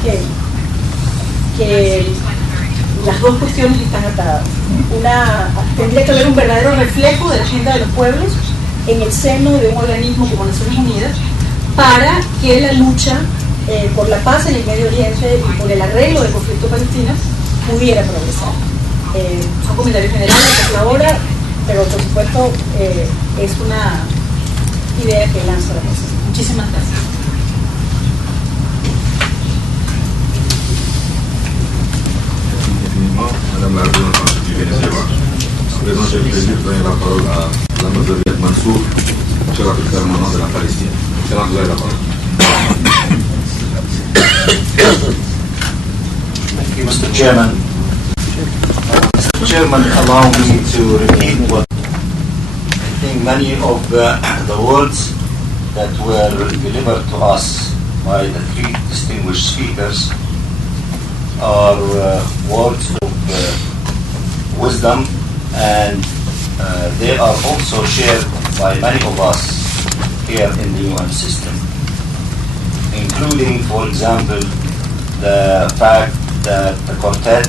que las dos cuestiones están atadas. Tendría que haber un verdadero reflejo de la agenda de los pueblos en el seno de un organismo como Naciones Unidas para que la lucha por la paz en el Medio Oriente y por el arreglo del conflicto palestino pudiera progresar. Son comentarios generales por ahora, pero por supuesto es una idea que lanza la cosa. Muchísimas gracias. Madame la représentante du Venezuela. Maintenant, j'ai le plaisir de donner la parole à la mademoiselle Mansour, chef rapporteur permanent de la Palestine. Excellente, vous avez la parole. Thank you, Mr. Chairman. Mr. Chairman, allow me to repeat what I think many of the words that were delivered to us by the three distinguished speakers are words of wisdom, and they are also shared by many of us here in the UN system, including, for example, the fact that the quartet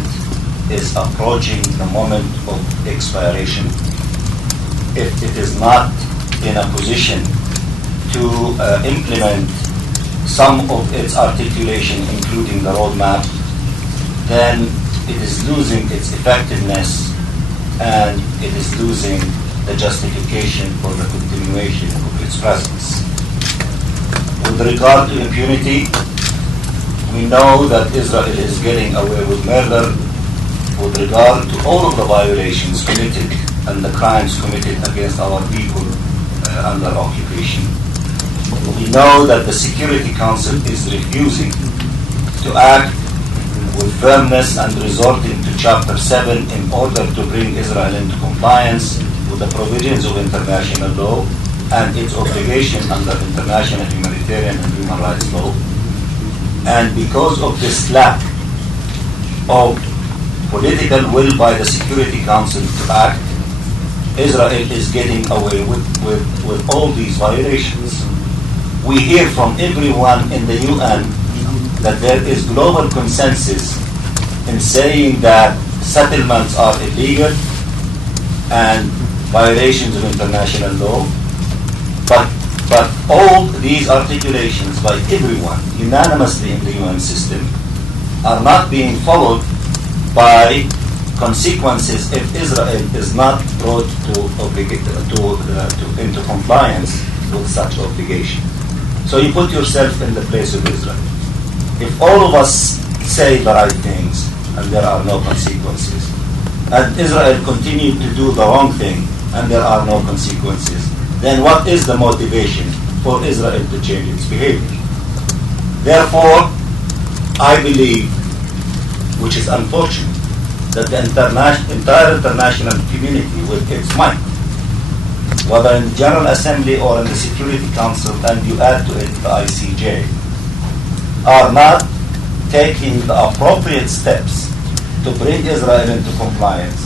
is approaching the moment of expiration. If it is not in a position to implement some of its articulation, including the roadmap, then it is losing its effectiveness and it is losing the justification for the continuation of its presence. With regard to impunity, we know that Israel is getting away with murder with regard to all of the violations committed and the crimes committed against our people under occupation. We know that the Security Council is refusing to act with firmness and resorting to Chapter 7 in order to bring Israel into compliance with the provisions of international law and its obligation under international humanitarian and human rights law. And because of this lack of political will by the Security Council to act, Israel is getting away with all these violations. We hear from everyone in the UN that there is global consensus in saying that settlements are illegal and violations of international law, but all these articulations by everyone unanimously in the UN system are not being followed by consequences if Israel is not brought into compliance with such obligation. So you put yourself in the place of Israel. If all of us say the right things and there are no consequences, and Israel continues to do the wrong thing and there are no consequences, then what is the motivation for Israel to change its behavior? Therefore, I believe, which is unfortunate, that the entire international community with its might, whether in the General Assembly or in the Security Council, and you add to it the ICJ, are not taking the appropriate steps to bring Israel into compliance.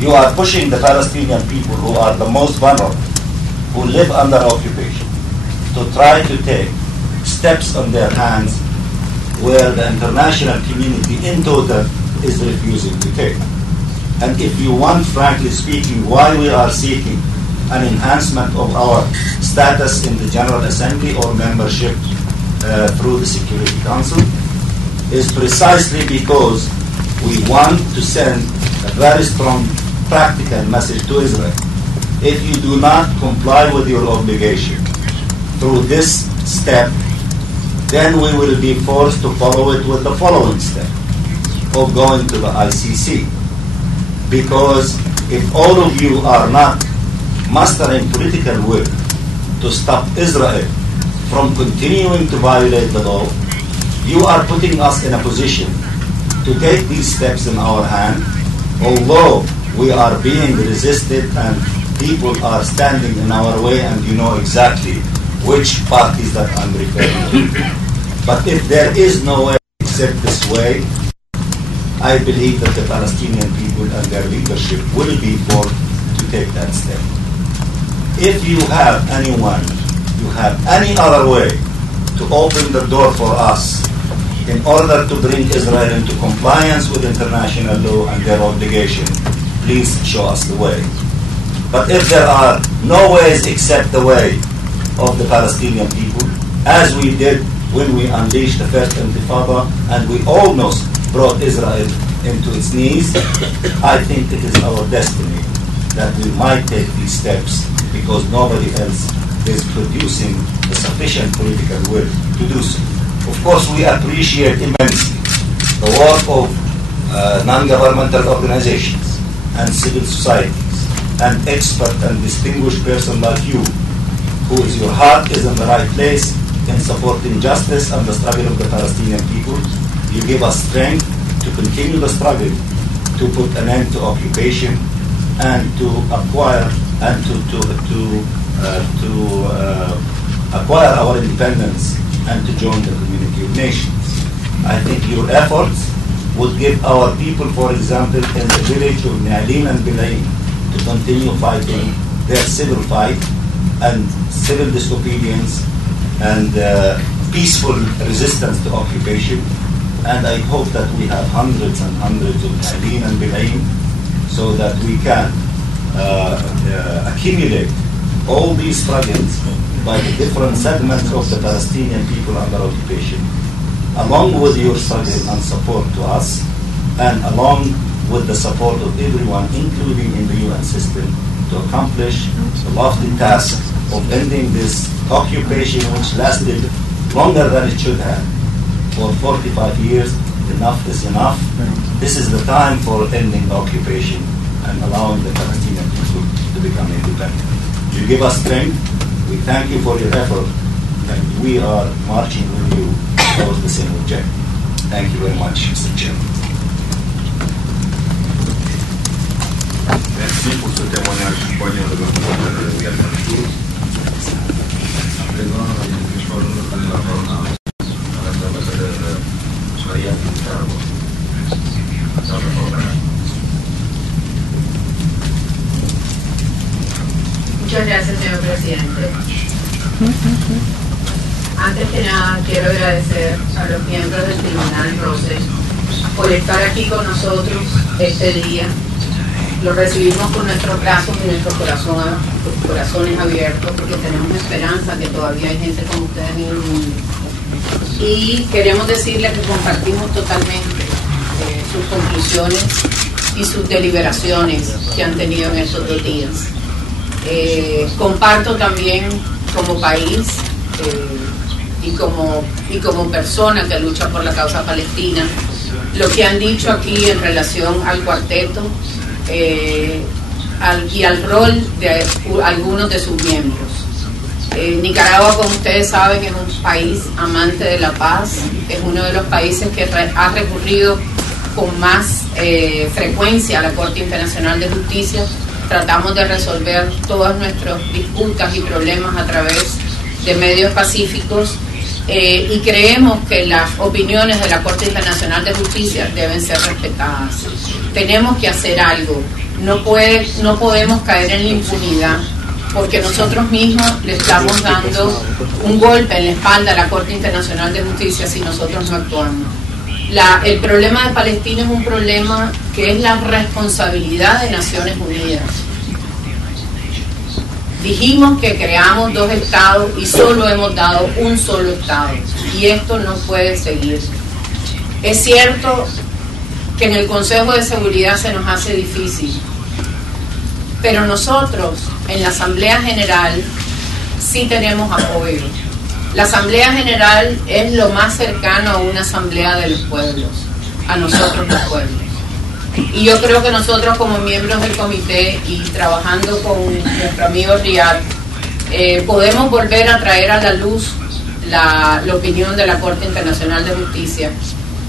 You are pushing the Palestinian people, who are the most vulnerable, who live under occupation, to try to take steps on their hands where the international community in total is refusing to take. And if you want, frankly speaking, why we are seeking an enhancement of our status in the General Assembly or membership through the Security Council, is precisely because we want to send a very strong practical message to Israel. If you do not comply with your obligation through this step, then we will be forced to follow it with the following step of going to the ICC. Because if all of you are not mastering political will to stop Israel from continuing to violate the law, you are putting us in a position to take these steps in our hand, although we are being resisted and people are standing in our way, and you know exactly which parties that I'm referring to. But if there is no way except this way, I believe that the Palestinian people and their leadership will be forced to take that step. If you have anyone, you have any other way to open the door for us in order to bring Israel into compliance with international law and their obligation, please show us the way. But if there are no ways except the way of the Palestinian people, as we did when we unleashed the first Intifada and we almost brought Israel into its knees, I think it is our destiny that we might take these steps because nobody else is producing the sufficient political will to do so. Of course, we appreciate immensely the work of non-governmental organizations and civil societies and expert and distinguished person like you, your heart is in the right place in supporting justice and the struggle of the Palestinian people. You give us strength to continue the struggle, to put an end to occupation, and to acquire acquire our independence and to join the community of nations. I think your efforts would give our people, for example, in the village of Ni'alin and Bilain, to continue fighting their civil fight and civil disobedience and peaceful resistance to occupation. And I hope that we have hundreds and hundreds of Ni'alin and Bilain so that we can accumulate all these struggles by the different segments of the Palestinian people under occupation, along with your struggle and support to us, and along with the support of everyone, including in the UN system, to accomplish the lofty task of ending this occupation which lasted longer than it should have. For 45 years, enough is enough. This is the time for ending occupation and allowing the Palestinian people to become independent. You give us strength. We thank you for your effort, and we are marching with you towards the same objective. Thank you very much, Mr. Chairman. Merci pour ce témoignage poignant de l'ambassadeur. Muchas gracias, señor presidente. Antes que nada, quiero agradecer a los miembros del Tribunal Process por estar aquí con nosotros este día. Lo recibimos con nuestros brazos y nuestros corazones abiertos, porque tenemos esperanza que todavía hay gente como ustedes en el mundo. Y queremos decirles que compartimos totalmente sus conclusiones y sus deliberaciones que han tenido en estos 2 días. Comparto también como país y como persona que lucha por la causa palestina lo que han dicho aquí en relación al cuarteto y al rol de algunos de sus miembros. Nicaragua, como ustedes saben, es un país amante de la paz, es uno de los países que ha recurrido con más frecuencia a la Corte Internacional de Justicia. Tratamos de resolver todas nuestras disputas y problemas a través de medios pacíficos y creemos que las opiniones de la Corte Internacional de Justicia deben ser respetadas. Tenemos que hacer algo, no podemos caer en la impunidad, porque nosotros mismos le estamos dando un golpe en la espalda a la Corte Internacional de Justicia si nosotros no actuamos. El problema de Palestina es un problema que es la responsabilidad de Naciones Unidas. Dijimos que creamos 2 estados y solo hemos dado un solo estado, y esto no puede seguir. Es cierto que en el Consejo de Seguridad se nos hace difícil, pero nosotros en la Asamblea General sí tenemos apoyo. La Asamblea General es lo más cercano a una asamblea de los pueblos, a nosotros los pueblos. Y yo creo que nosotros como miembros del comité y trabajando con nuestro amigo Riyad, podemos volver a traer a la luz la opinión de la Corte Internacional de Justicia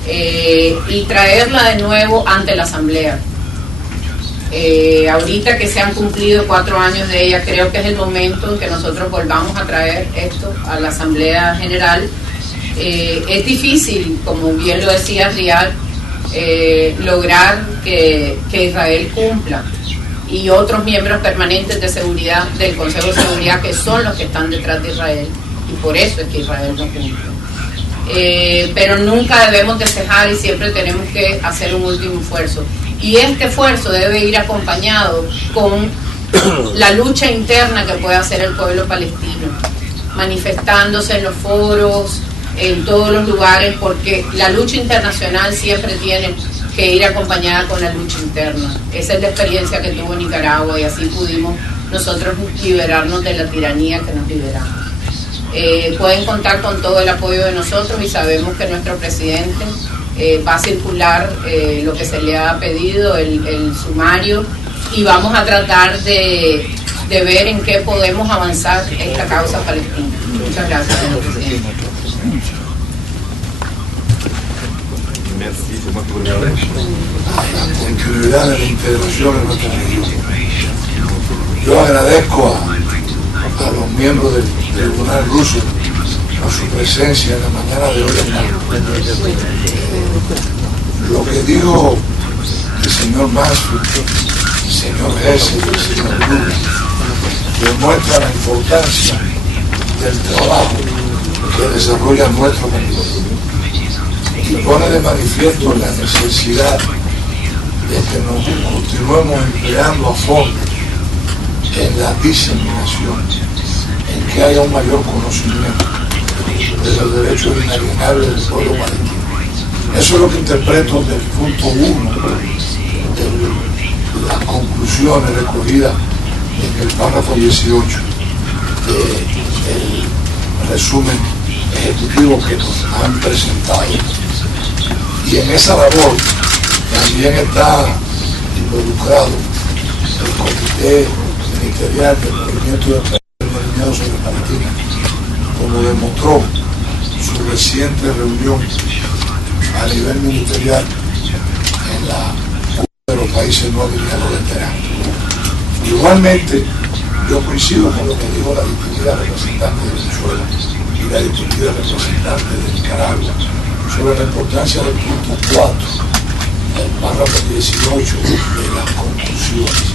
y traerla de nuevo ante la Asamblea. Ahorita que se han cumplido 4 años de ella, creo que es el momento en que nosotros volvamos a traer esto a la Asamblea General. Es difícil, como bien lo decía Riyad, lograr que Israel cumpla, y otros miembros permanentes de seguridad del Consejo de Seguridad, que son los que están detrás de Israel, y por eso es que Israel no cumple. Pero nunca debemos despejar y siempre tenemos que hacer un último esfuerzo, y este esfuerzo debe ir acompañado con la lucha interna que puede hacer el pueblo palestino, manifestándose en los foros, en todos los lugares, porque la lucha internacional siempre tiene que ir acompañada con la lucha interna. Esa es la experiencia que tuvo Nicaragua, y así pudimos nosotros liberarnos de la tiranía que nos liberamos. Pueden contar con todo el apoyo de nosotros, y sabemos que nuestro presidente va a circular lo que se le ha pedido, el sumario, y vamos a tratar de ver en qué podemos avanzar esta causa palestina. Muchas gracias, señor presidente. La continuidad de la integración en nuestra región. Yo agradezco a los miembros del Tribunal ruso por su presencia en la mañana de hoy. Lo que dijo el señor Mansfield, el señor Hesse y el señor Lula demuestra la importancia del trabajo que desarrolla nuestro país, y pone de manifiesto la necesidad de que nos continuemos empleando a fondo en la diseminación, en que haya un mayor conocimiento de los derechos inalienables del pueblo palestino. Eso es lo que interpreto del punto 1 de las conclusiones recogidas en el párrafo 18 del resumen ejecutivo que nos han presentado. Y en esa labor también está involucrado el Comité Ministerial del Movimiento de sobre Palestina, como demostró su reciente reunión a nivel ministerial en la Cumbre de los Países No Alineados de Teherán. Igualmente, yo coincido con lo que dijo la distinguida representante de Venezuela y la distinguida representante de Nicaragua sobre la importancia del punto 4 del párrafo 18 de las conclusiones.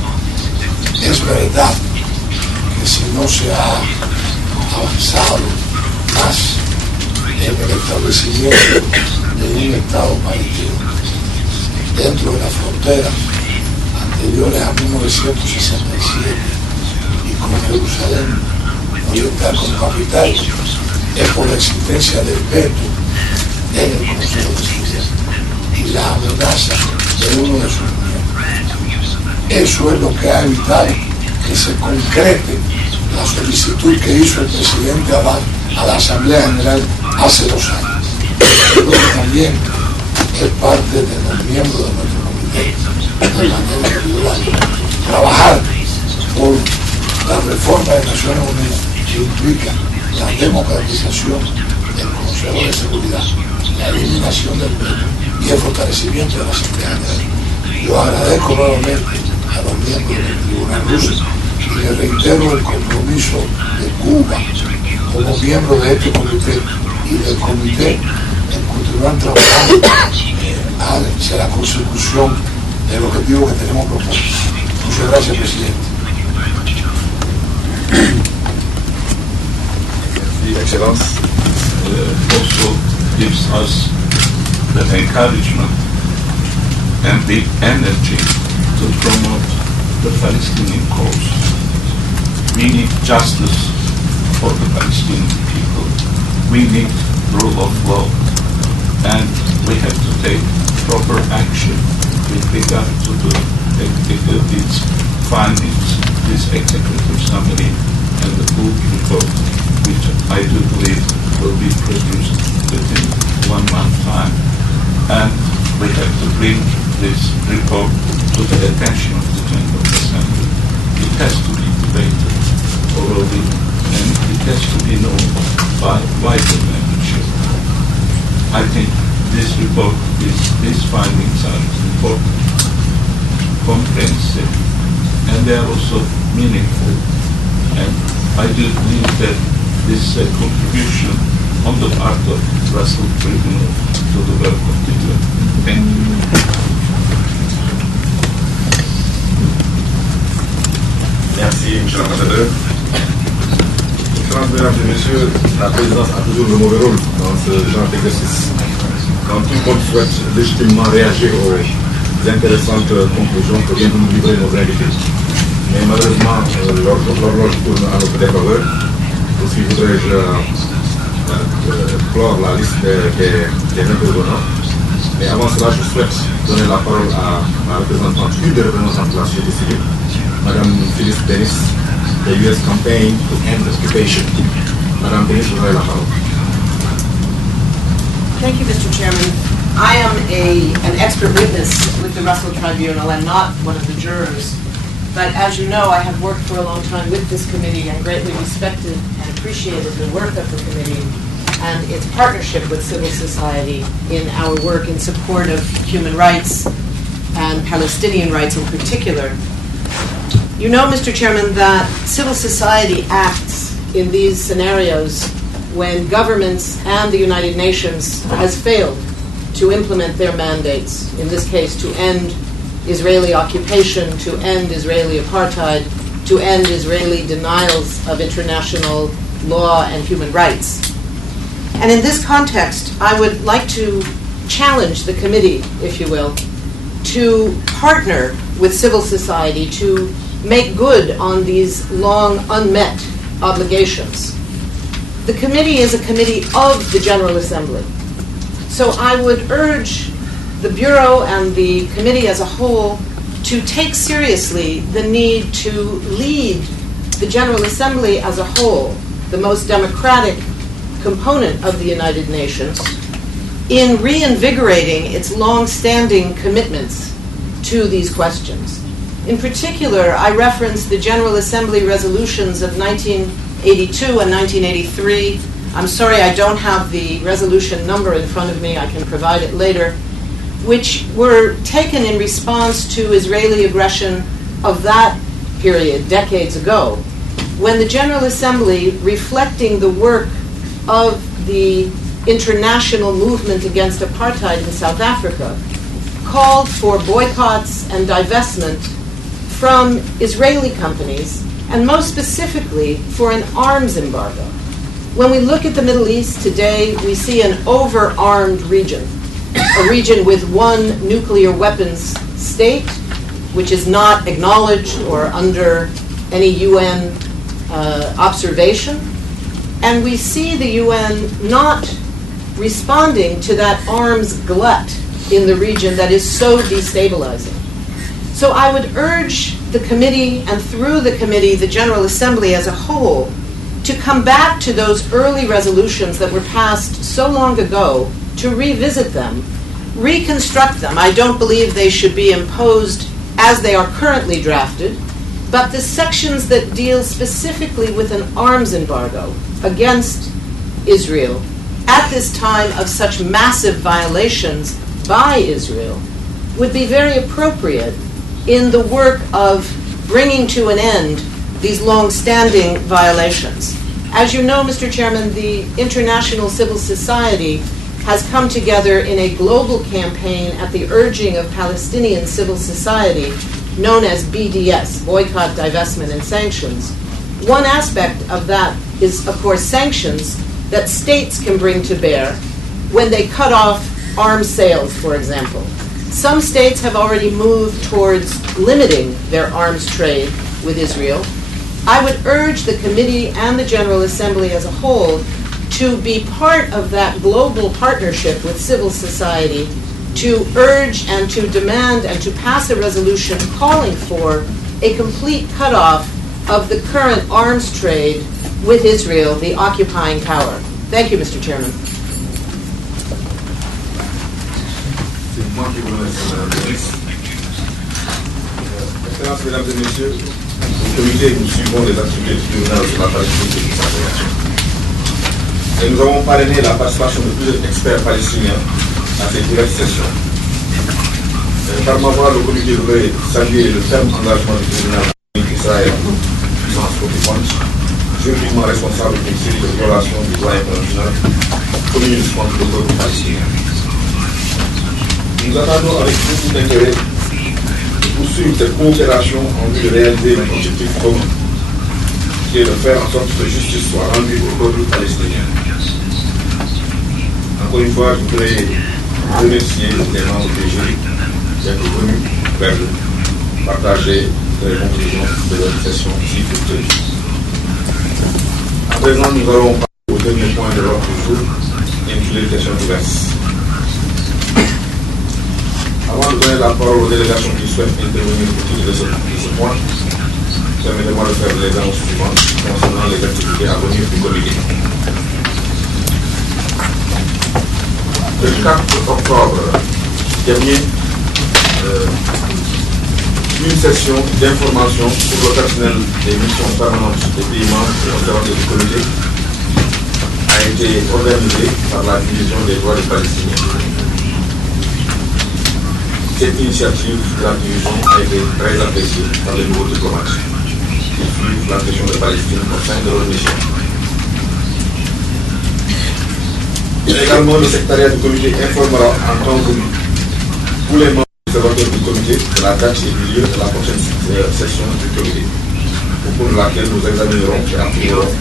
Es verdad que si no se ha avanzado más en el establecimiento de un Estado palestino dentro de las fronteras anteriores a 1967 y con Jerusalén oriental como capital, es por la existencia del veto en el Consejo de Seguridad y la amenaza de uno de sus miembros. Eso es lo que ha evitado que se concrete la solicitud que hizo el presidente a la Asamblea General hace 2 años. Creo que también es parte de los miembros de nuestro comité de manera individual trabajar por la reforma de Naciones Unidas que implica la democratización del Consejo de Seguridad, la eliminación del veto y el fortalecimiento de la Asamblea General. Yo agradezco nuevamente a los miembros del Tribunal ruso y les reitero el compromiso de Cuba como miembro de este comité y del comité en continuar trabajando hacia la consecución del objetivo que tenemos propuesto. Muchas gracias, presidente. The Excellence also gives us the encouragement and the energy to promote the Palestinian cause. We need justice for the Palestinian people. We need rule of law, and we have to take proper action with regard to these findings, this executive summary, and the full report, which I do believe will be produced within 1 month time. And we have to bring this report to the attention of the General Assembly. It has to be debated orally, and it has to be known by wider membership. I think this report these findings are important, comprehensive, and they are also meaningful. And I do believe that this contribution on the part of Russell Tribunal to the work of the UN. Thank you. Merci, M. l'ambassadeur. Excellences, Mesdames et Messieurs, la présidence a toujours le mauvais rôle dans ce genre d'exercice. Quand tout le monde souhaite légitimement réagir aux intéressantes conclusions que viennent de nous livrer nos invités. Mais malheureusement, l'horloge tourne à notre défaveur. Aussi voudrais-je clore la liste des intervenants. Mais avant cela, je souhaite donner la parole à ma représentante, une des représentantes de la société civile, Madame Phyllis Dennis, the U.S. Campaign to End Occupation. Madame Dennis, vous avez la parole. Thank you, Mr. Chairman. I am an expert witness with the Russell Tribunal and not one of the jurors. But as you know, I have worked for a long time with this committee and greatly respected and appreciated the work of the committee and its partnership with civil society in our work in support of human rights and Palestinian rights in particular. You know, Mr. Chairman, that civil society acts in these scenarios when governments and the United Nations has failed to implement their mandates, in this case to end Israeli occupation, to end Israeli apartheid, to end Israeli denials of international law and human rights. And in this context, I would like to challenge the committee, if you will, to partner with civil society to make good on these long unmet obligations. The committee is a committee of the General Assembly. So I would urge the Bureau and the committee as a whole to take seriously the need to lead the General Assembly as a whole, the most democratic component of the United Nations, in reinvigorating its long-standing commitments to these questions. In particular, I reference the General Assembly resolutions of 1982 and 1983. I'm sorry I don't have the resolution number in front of me. I can provide it later, which were taken in response to Israeli aggression of that period, decades ago, when the General Assembly, reflecting the work of the international movement against apartheid in South Africa, called for boycotts and divestment from Israeli companies, and most specifically for an arms embargo. When we look at the Middle East today, we see an over-armed region, a region with one nuclear weapons state, which is not acknowledged or under any UN observation. And we see the UN not responding to that arms glut in the region that is so destabilizing. So I would urge the committee, and through the committee, the General Assembly as a whole, to come back to those early resolutions that were passed so long ago, to revisit them, reconstruct them. I don't believe they should be imposed as they are currently drafted, but the sections that deal specifically with an arms embargo against Israel at this time of such massive violations by Israel would be very appropriate in the work of bringing to an end these long-standing violations. As you know, Mr. Chairman, the international civil society has come together in a global campaign at the urging of Palestinian civil society known as BDS, Boycott, Divestment, and Sanctions. One aspect of that is, of course, sanctions that states can bring to bear when they cut off arms sales, for example. Some states have already moved towards limiting their arms trade with Israel. I would urge the committee and the General Assembly as a whole to be part of that global partnership with civil society to urge and to demand and to pass a resolution calling for a complete cutoff of the current arms trade with Israel, the occupying power. Thank you, Mr. Chairman. Excellences, Mesdames et Messieurs, au comité, nous suivons les activités du tribunal sur la Palestine et sa création. Et nous avons parrainé la participation de plusieurs experts palestiniens à ces diverses sessions. Par ma voix, le comité voudrait saluer le ferme engagement du tribunal d'Israël, puissance occupante, juridiquement responsable d'une série de violations du droit international communes contre le peuple palestinien. Nous attendons avec beaucoup d'intérêt de poursuivre cette coopération en vue de réaliser notre objectif commun, qui est de faire en sorte que justice soit rendue au peuple palestinien. Encore une fois, je voudrais remercier les membres du jury d'être venus vers nous partager les conclusions de leur session si fructueuse. À présent, nous allons passer au dernier point de l'ordre du jour, intitulé questions diverses. Avant de donner la parole aux délégations qui souhaitent intervenir pour utiliser ce point, permettez-moi de faire les annonces suivantes concernant les activités à venir du comité. Le 4 octobre dernier, une session d'information pour le personnel des missions permanentes des pays membres et observateurs du comité a été organisée par la division des droits des Palestiniens. Cette initiative de la division a été très appréciée par les nouveaux diplomates qui suivent la question de Palestine au sein de leur mission. Également, le secrétariat du comité informera en temps venu tous les membres observateurs du comité de la date et du lieu de la prochaine session du comité, au cours de laquelle nous examinerons et approuvons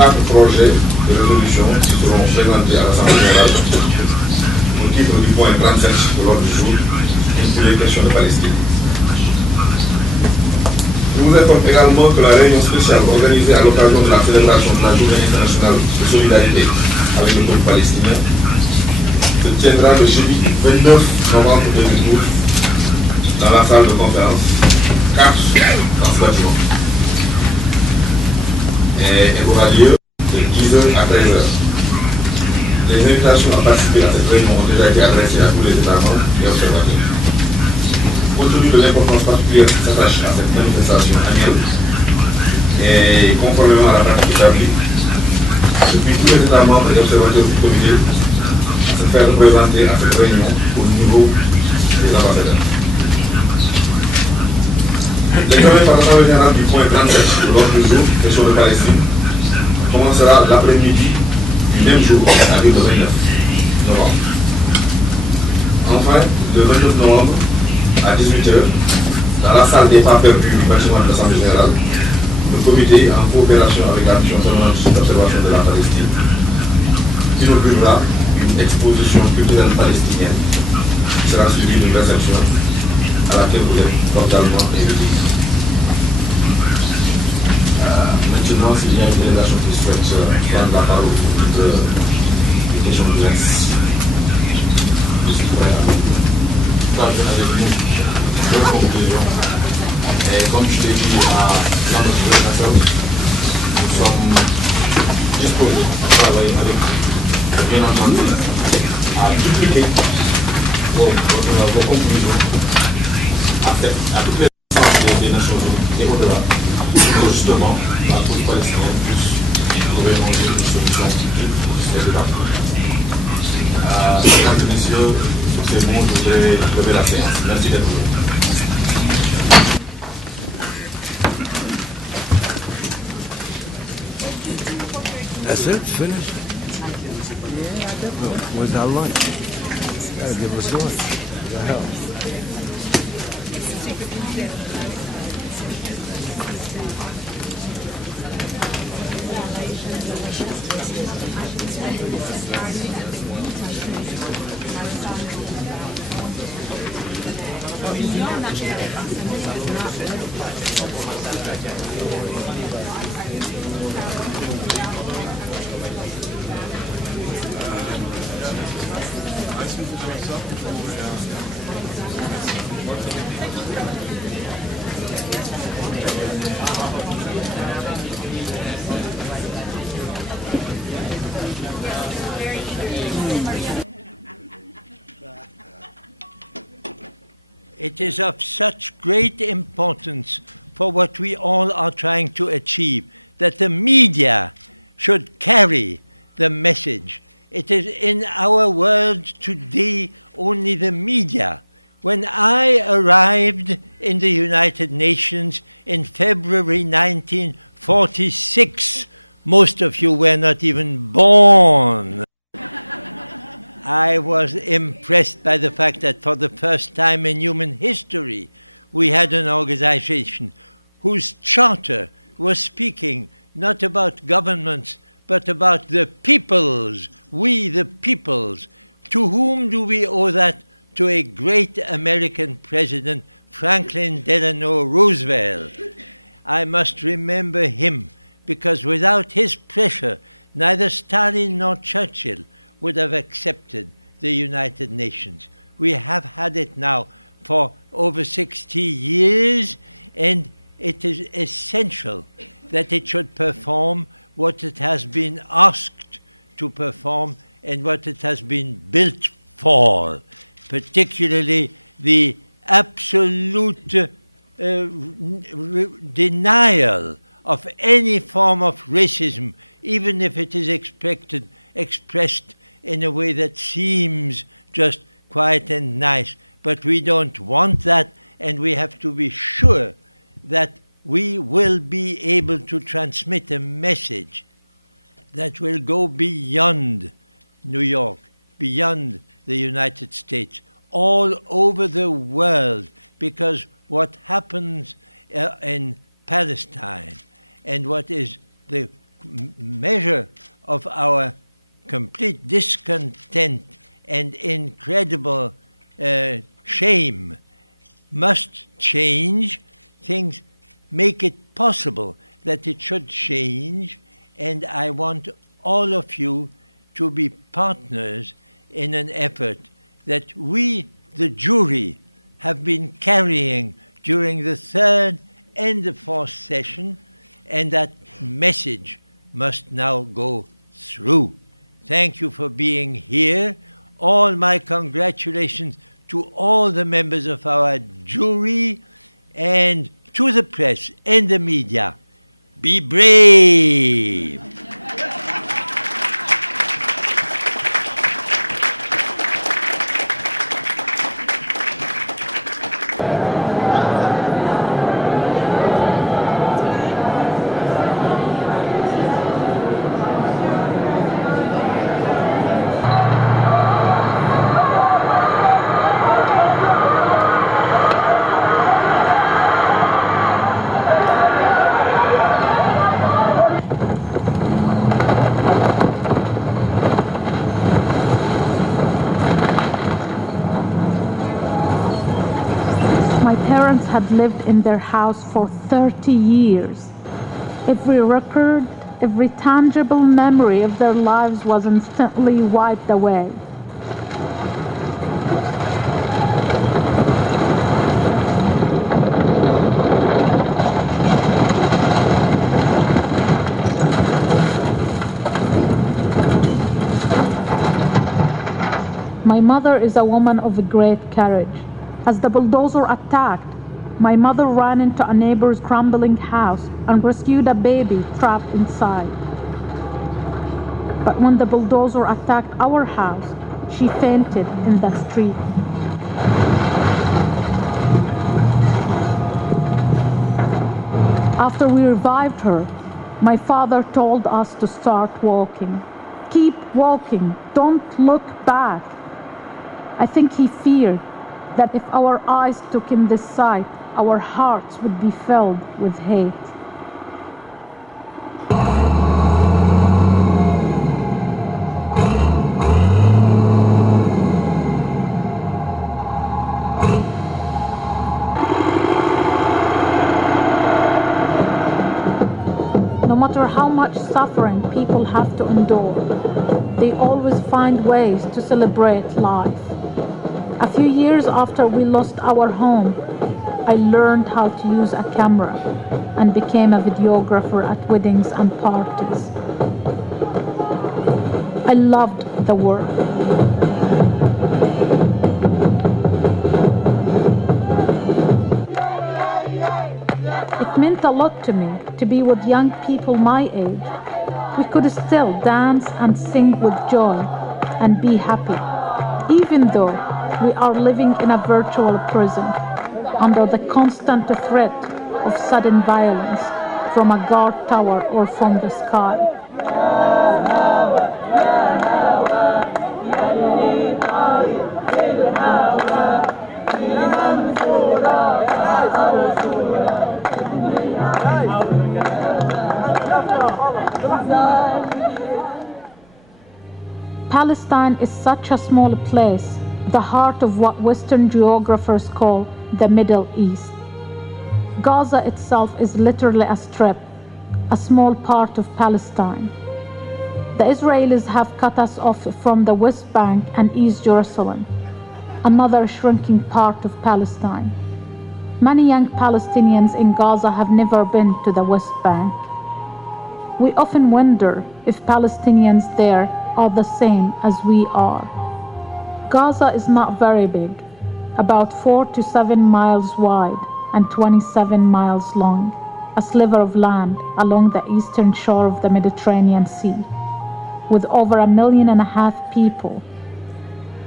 4 projets de résolution qui seront présentés à l'Assemblée générale au titre du point 37 de l'ordre du jour, intitulé Question de Palestine. Nous vous informons également que la réunion spéciale organisée à l'occasion de la célébration de la Journée internationale de solidarité avec le peuple palestinien se tiendra le jeudi 29 novembre 2012 dans la salle de conférence 4 dans ce bâtiment. Et elle aura lieu de 10h à 13h. Les invitations à participer à cette réunion ont déjà été adressées à tous les États membres et observateurs. Compte tenu de l'importance particulière qui s'attache à cette manifestation annuelle et conformément à la pratique établie, depuis tous les États membres et observateurs du comité à se faire représenter à cette réunion au niveau des ambassadeurs. L'examen par l'Assemblée générale du point 37 de l'ordre du jour, question de Palestine, commencera l'après-midi du même jour, c'est-à-dire le 29 novembre. Enfin, le 29 novembre, à 18h, dans la salle des pas perdus du bâtiment de l'Assemblée générale, le comité, en coopération avec la mission permanente d'observation de la Palestine, inaugurera une exposition culturelle palestinienne qui sera suivie d'une réception à laquelle vous êtes cordialement invités. Maintenant, s'il y a une délégation qui souhaite prendre la parole pour des questions diverses, je suis prêt à partager avec nous deux conclusions. Et comme je l'ai dit dans notre présentation, nous sommes disposés à travailler avec, bien entendu, à dupliquer vos conclusions à toutes les instances des Nations Unies et au-delà, pour justement la cause palestinienne puisse trouver une solution faisable. Mesdames et messieurs, sur ces mots, je voudrais lever la séance. Merci d'être là. That's it? It's finished? Well, where's our lunch? You gotta give us lunch. The hell? It is of such great importance for what we all are trying to achieve that the media should carry the message. It is in our world today only the media. When I arrived in the United Nations in February 1946, most of you were not even born. I was impressed by the fact that for the first time in human history, we had an organization whose charter was speaking not about governments, but about the peoples, we the peoples. To whom do we owe that? To a great American president, Franklin Delano Roosevelt. I must remember him, because without his pressure, neither Stalin nor Churchill would have accepted the United Nations. We have had it now for over 60 years, and it is essential that it should perform what it has been asked to perform and what it has been built for, particularly the absolute denial of any form of racism, even if it is expressed in a way that seems just quiet and nice. But we don't want that, and we have to be sure that we will be able to transmit a message that will go beyond New York, beyond the United States, all over the world, because what happens in Palestine and what is the measure of our complete discontent and incredible shame must change. Things make it possible that it should change, and I want all of you to be partners in an effort that we, the jury, have been carrying during the third and the fourth session, and that message must now go through. Thank you for being here. All my congratulations to all the members of our jury and to the press and the media. Be brave. My parents had lived in their house for 30 years. Every record, every tangible memory of their lives was instantly wiped away. My mother is a woman of great courage. As the bulldozer attacked, my mother ran into a neighbor's crumbling house and rescued a baby trapped inside. But when the bulldozer attacked our house, she fainted in the street. After we revived her, my father told us to start walking. Keep walking, don't look back. I think he feared that if our eyes took in this sight, our hearts would be filled with hate. No matter how much suffering people have to endure, they always find ways to celebrate life. A few years after we lost our home, I learned how to use a camera and became a videographer at weddings and parties. I loved the work. It meant a lot to me to be with young people my age. We could still dance and sing with joy and be happy, even though we are living in a virtual prison under the constant threat of sudden violence from a guard tower or from the sky. Palestine is such a small place, the heart of what Western geographers call the Middle East. Gaza itself is literally a strip, a small part of Palestine. The Israelis have cut us off from the West Bank and East Jerusalem, another shrinking part of Palestine. Many young Palestinians in Gaza have never been to the West Bank. We often wonder if Palestinians there are the same as we are. Gaza is not very big, about 4 to 7 miles wide and 27 miles long, a sliver of land along the eastern shore of the Mediterranean Sea, with over 1.5 million people.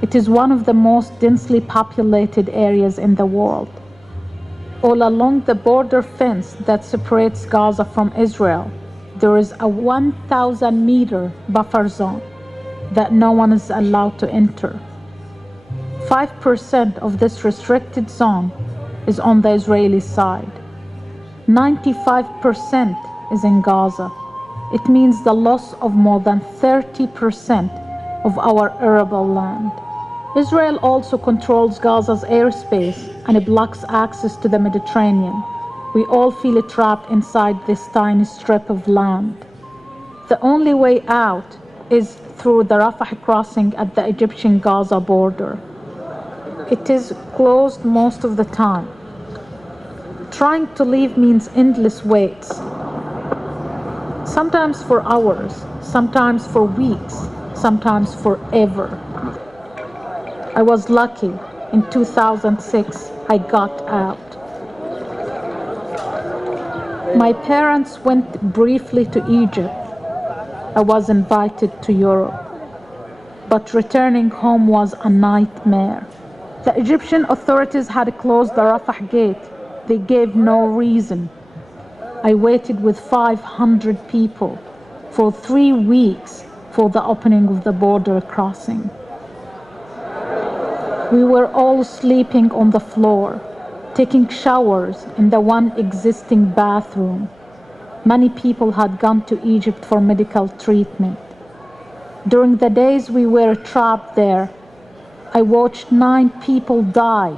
It is one of the most densely populated areas in the world. All along the border fence that separates Gaza from Israel, there is a 1,000-meter buffer zone that no one is allowed to enter. 5% of this restricted zone is on the Israeli side. 95% is in Gaza. It means the loss of more than 30% of our arable land. Israel also controls Gaza's airspace and it blocks access to the Mediterranean. We all feel trapped inside this tiny strip of land. The only way out is through the Rafah crossing at the Egyptian Gaza border. It is closed most of the time. Trying to leave means endless waits. Sometimes for hours, sometimes for weeks, sometimes forever. I was lucky. In 2006, I got out. My parents went briefly to Egypt. I was invited to Europe. But returning home was a nightmare. The Egyptian authorities had closed the Rafah gate. They gave no reason. I waited with 500 people for 3 weeks for the opening of the border crossing. We were all sleeping on the floor, taking showers in the one existing bathroom. Many people had gone to Egypt for medical treatment. During the days we were trapped there, I watched 9 people die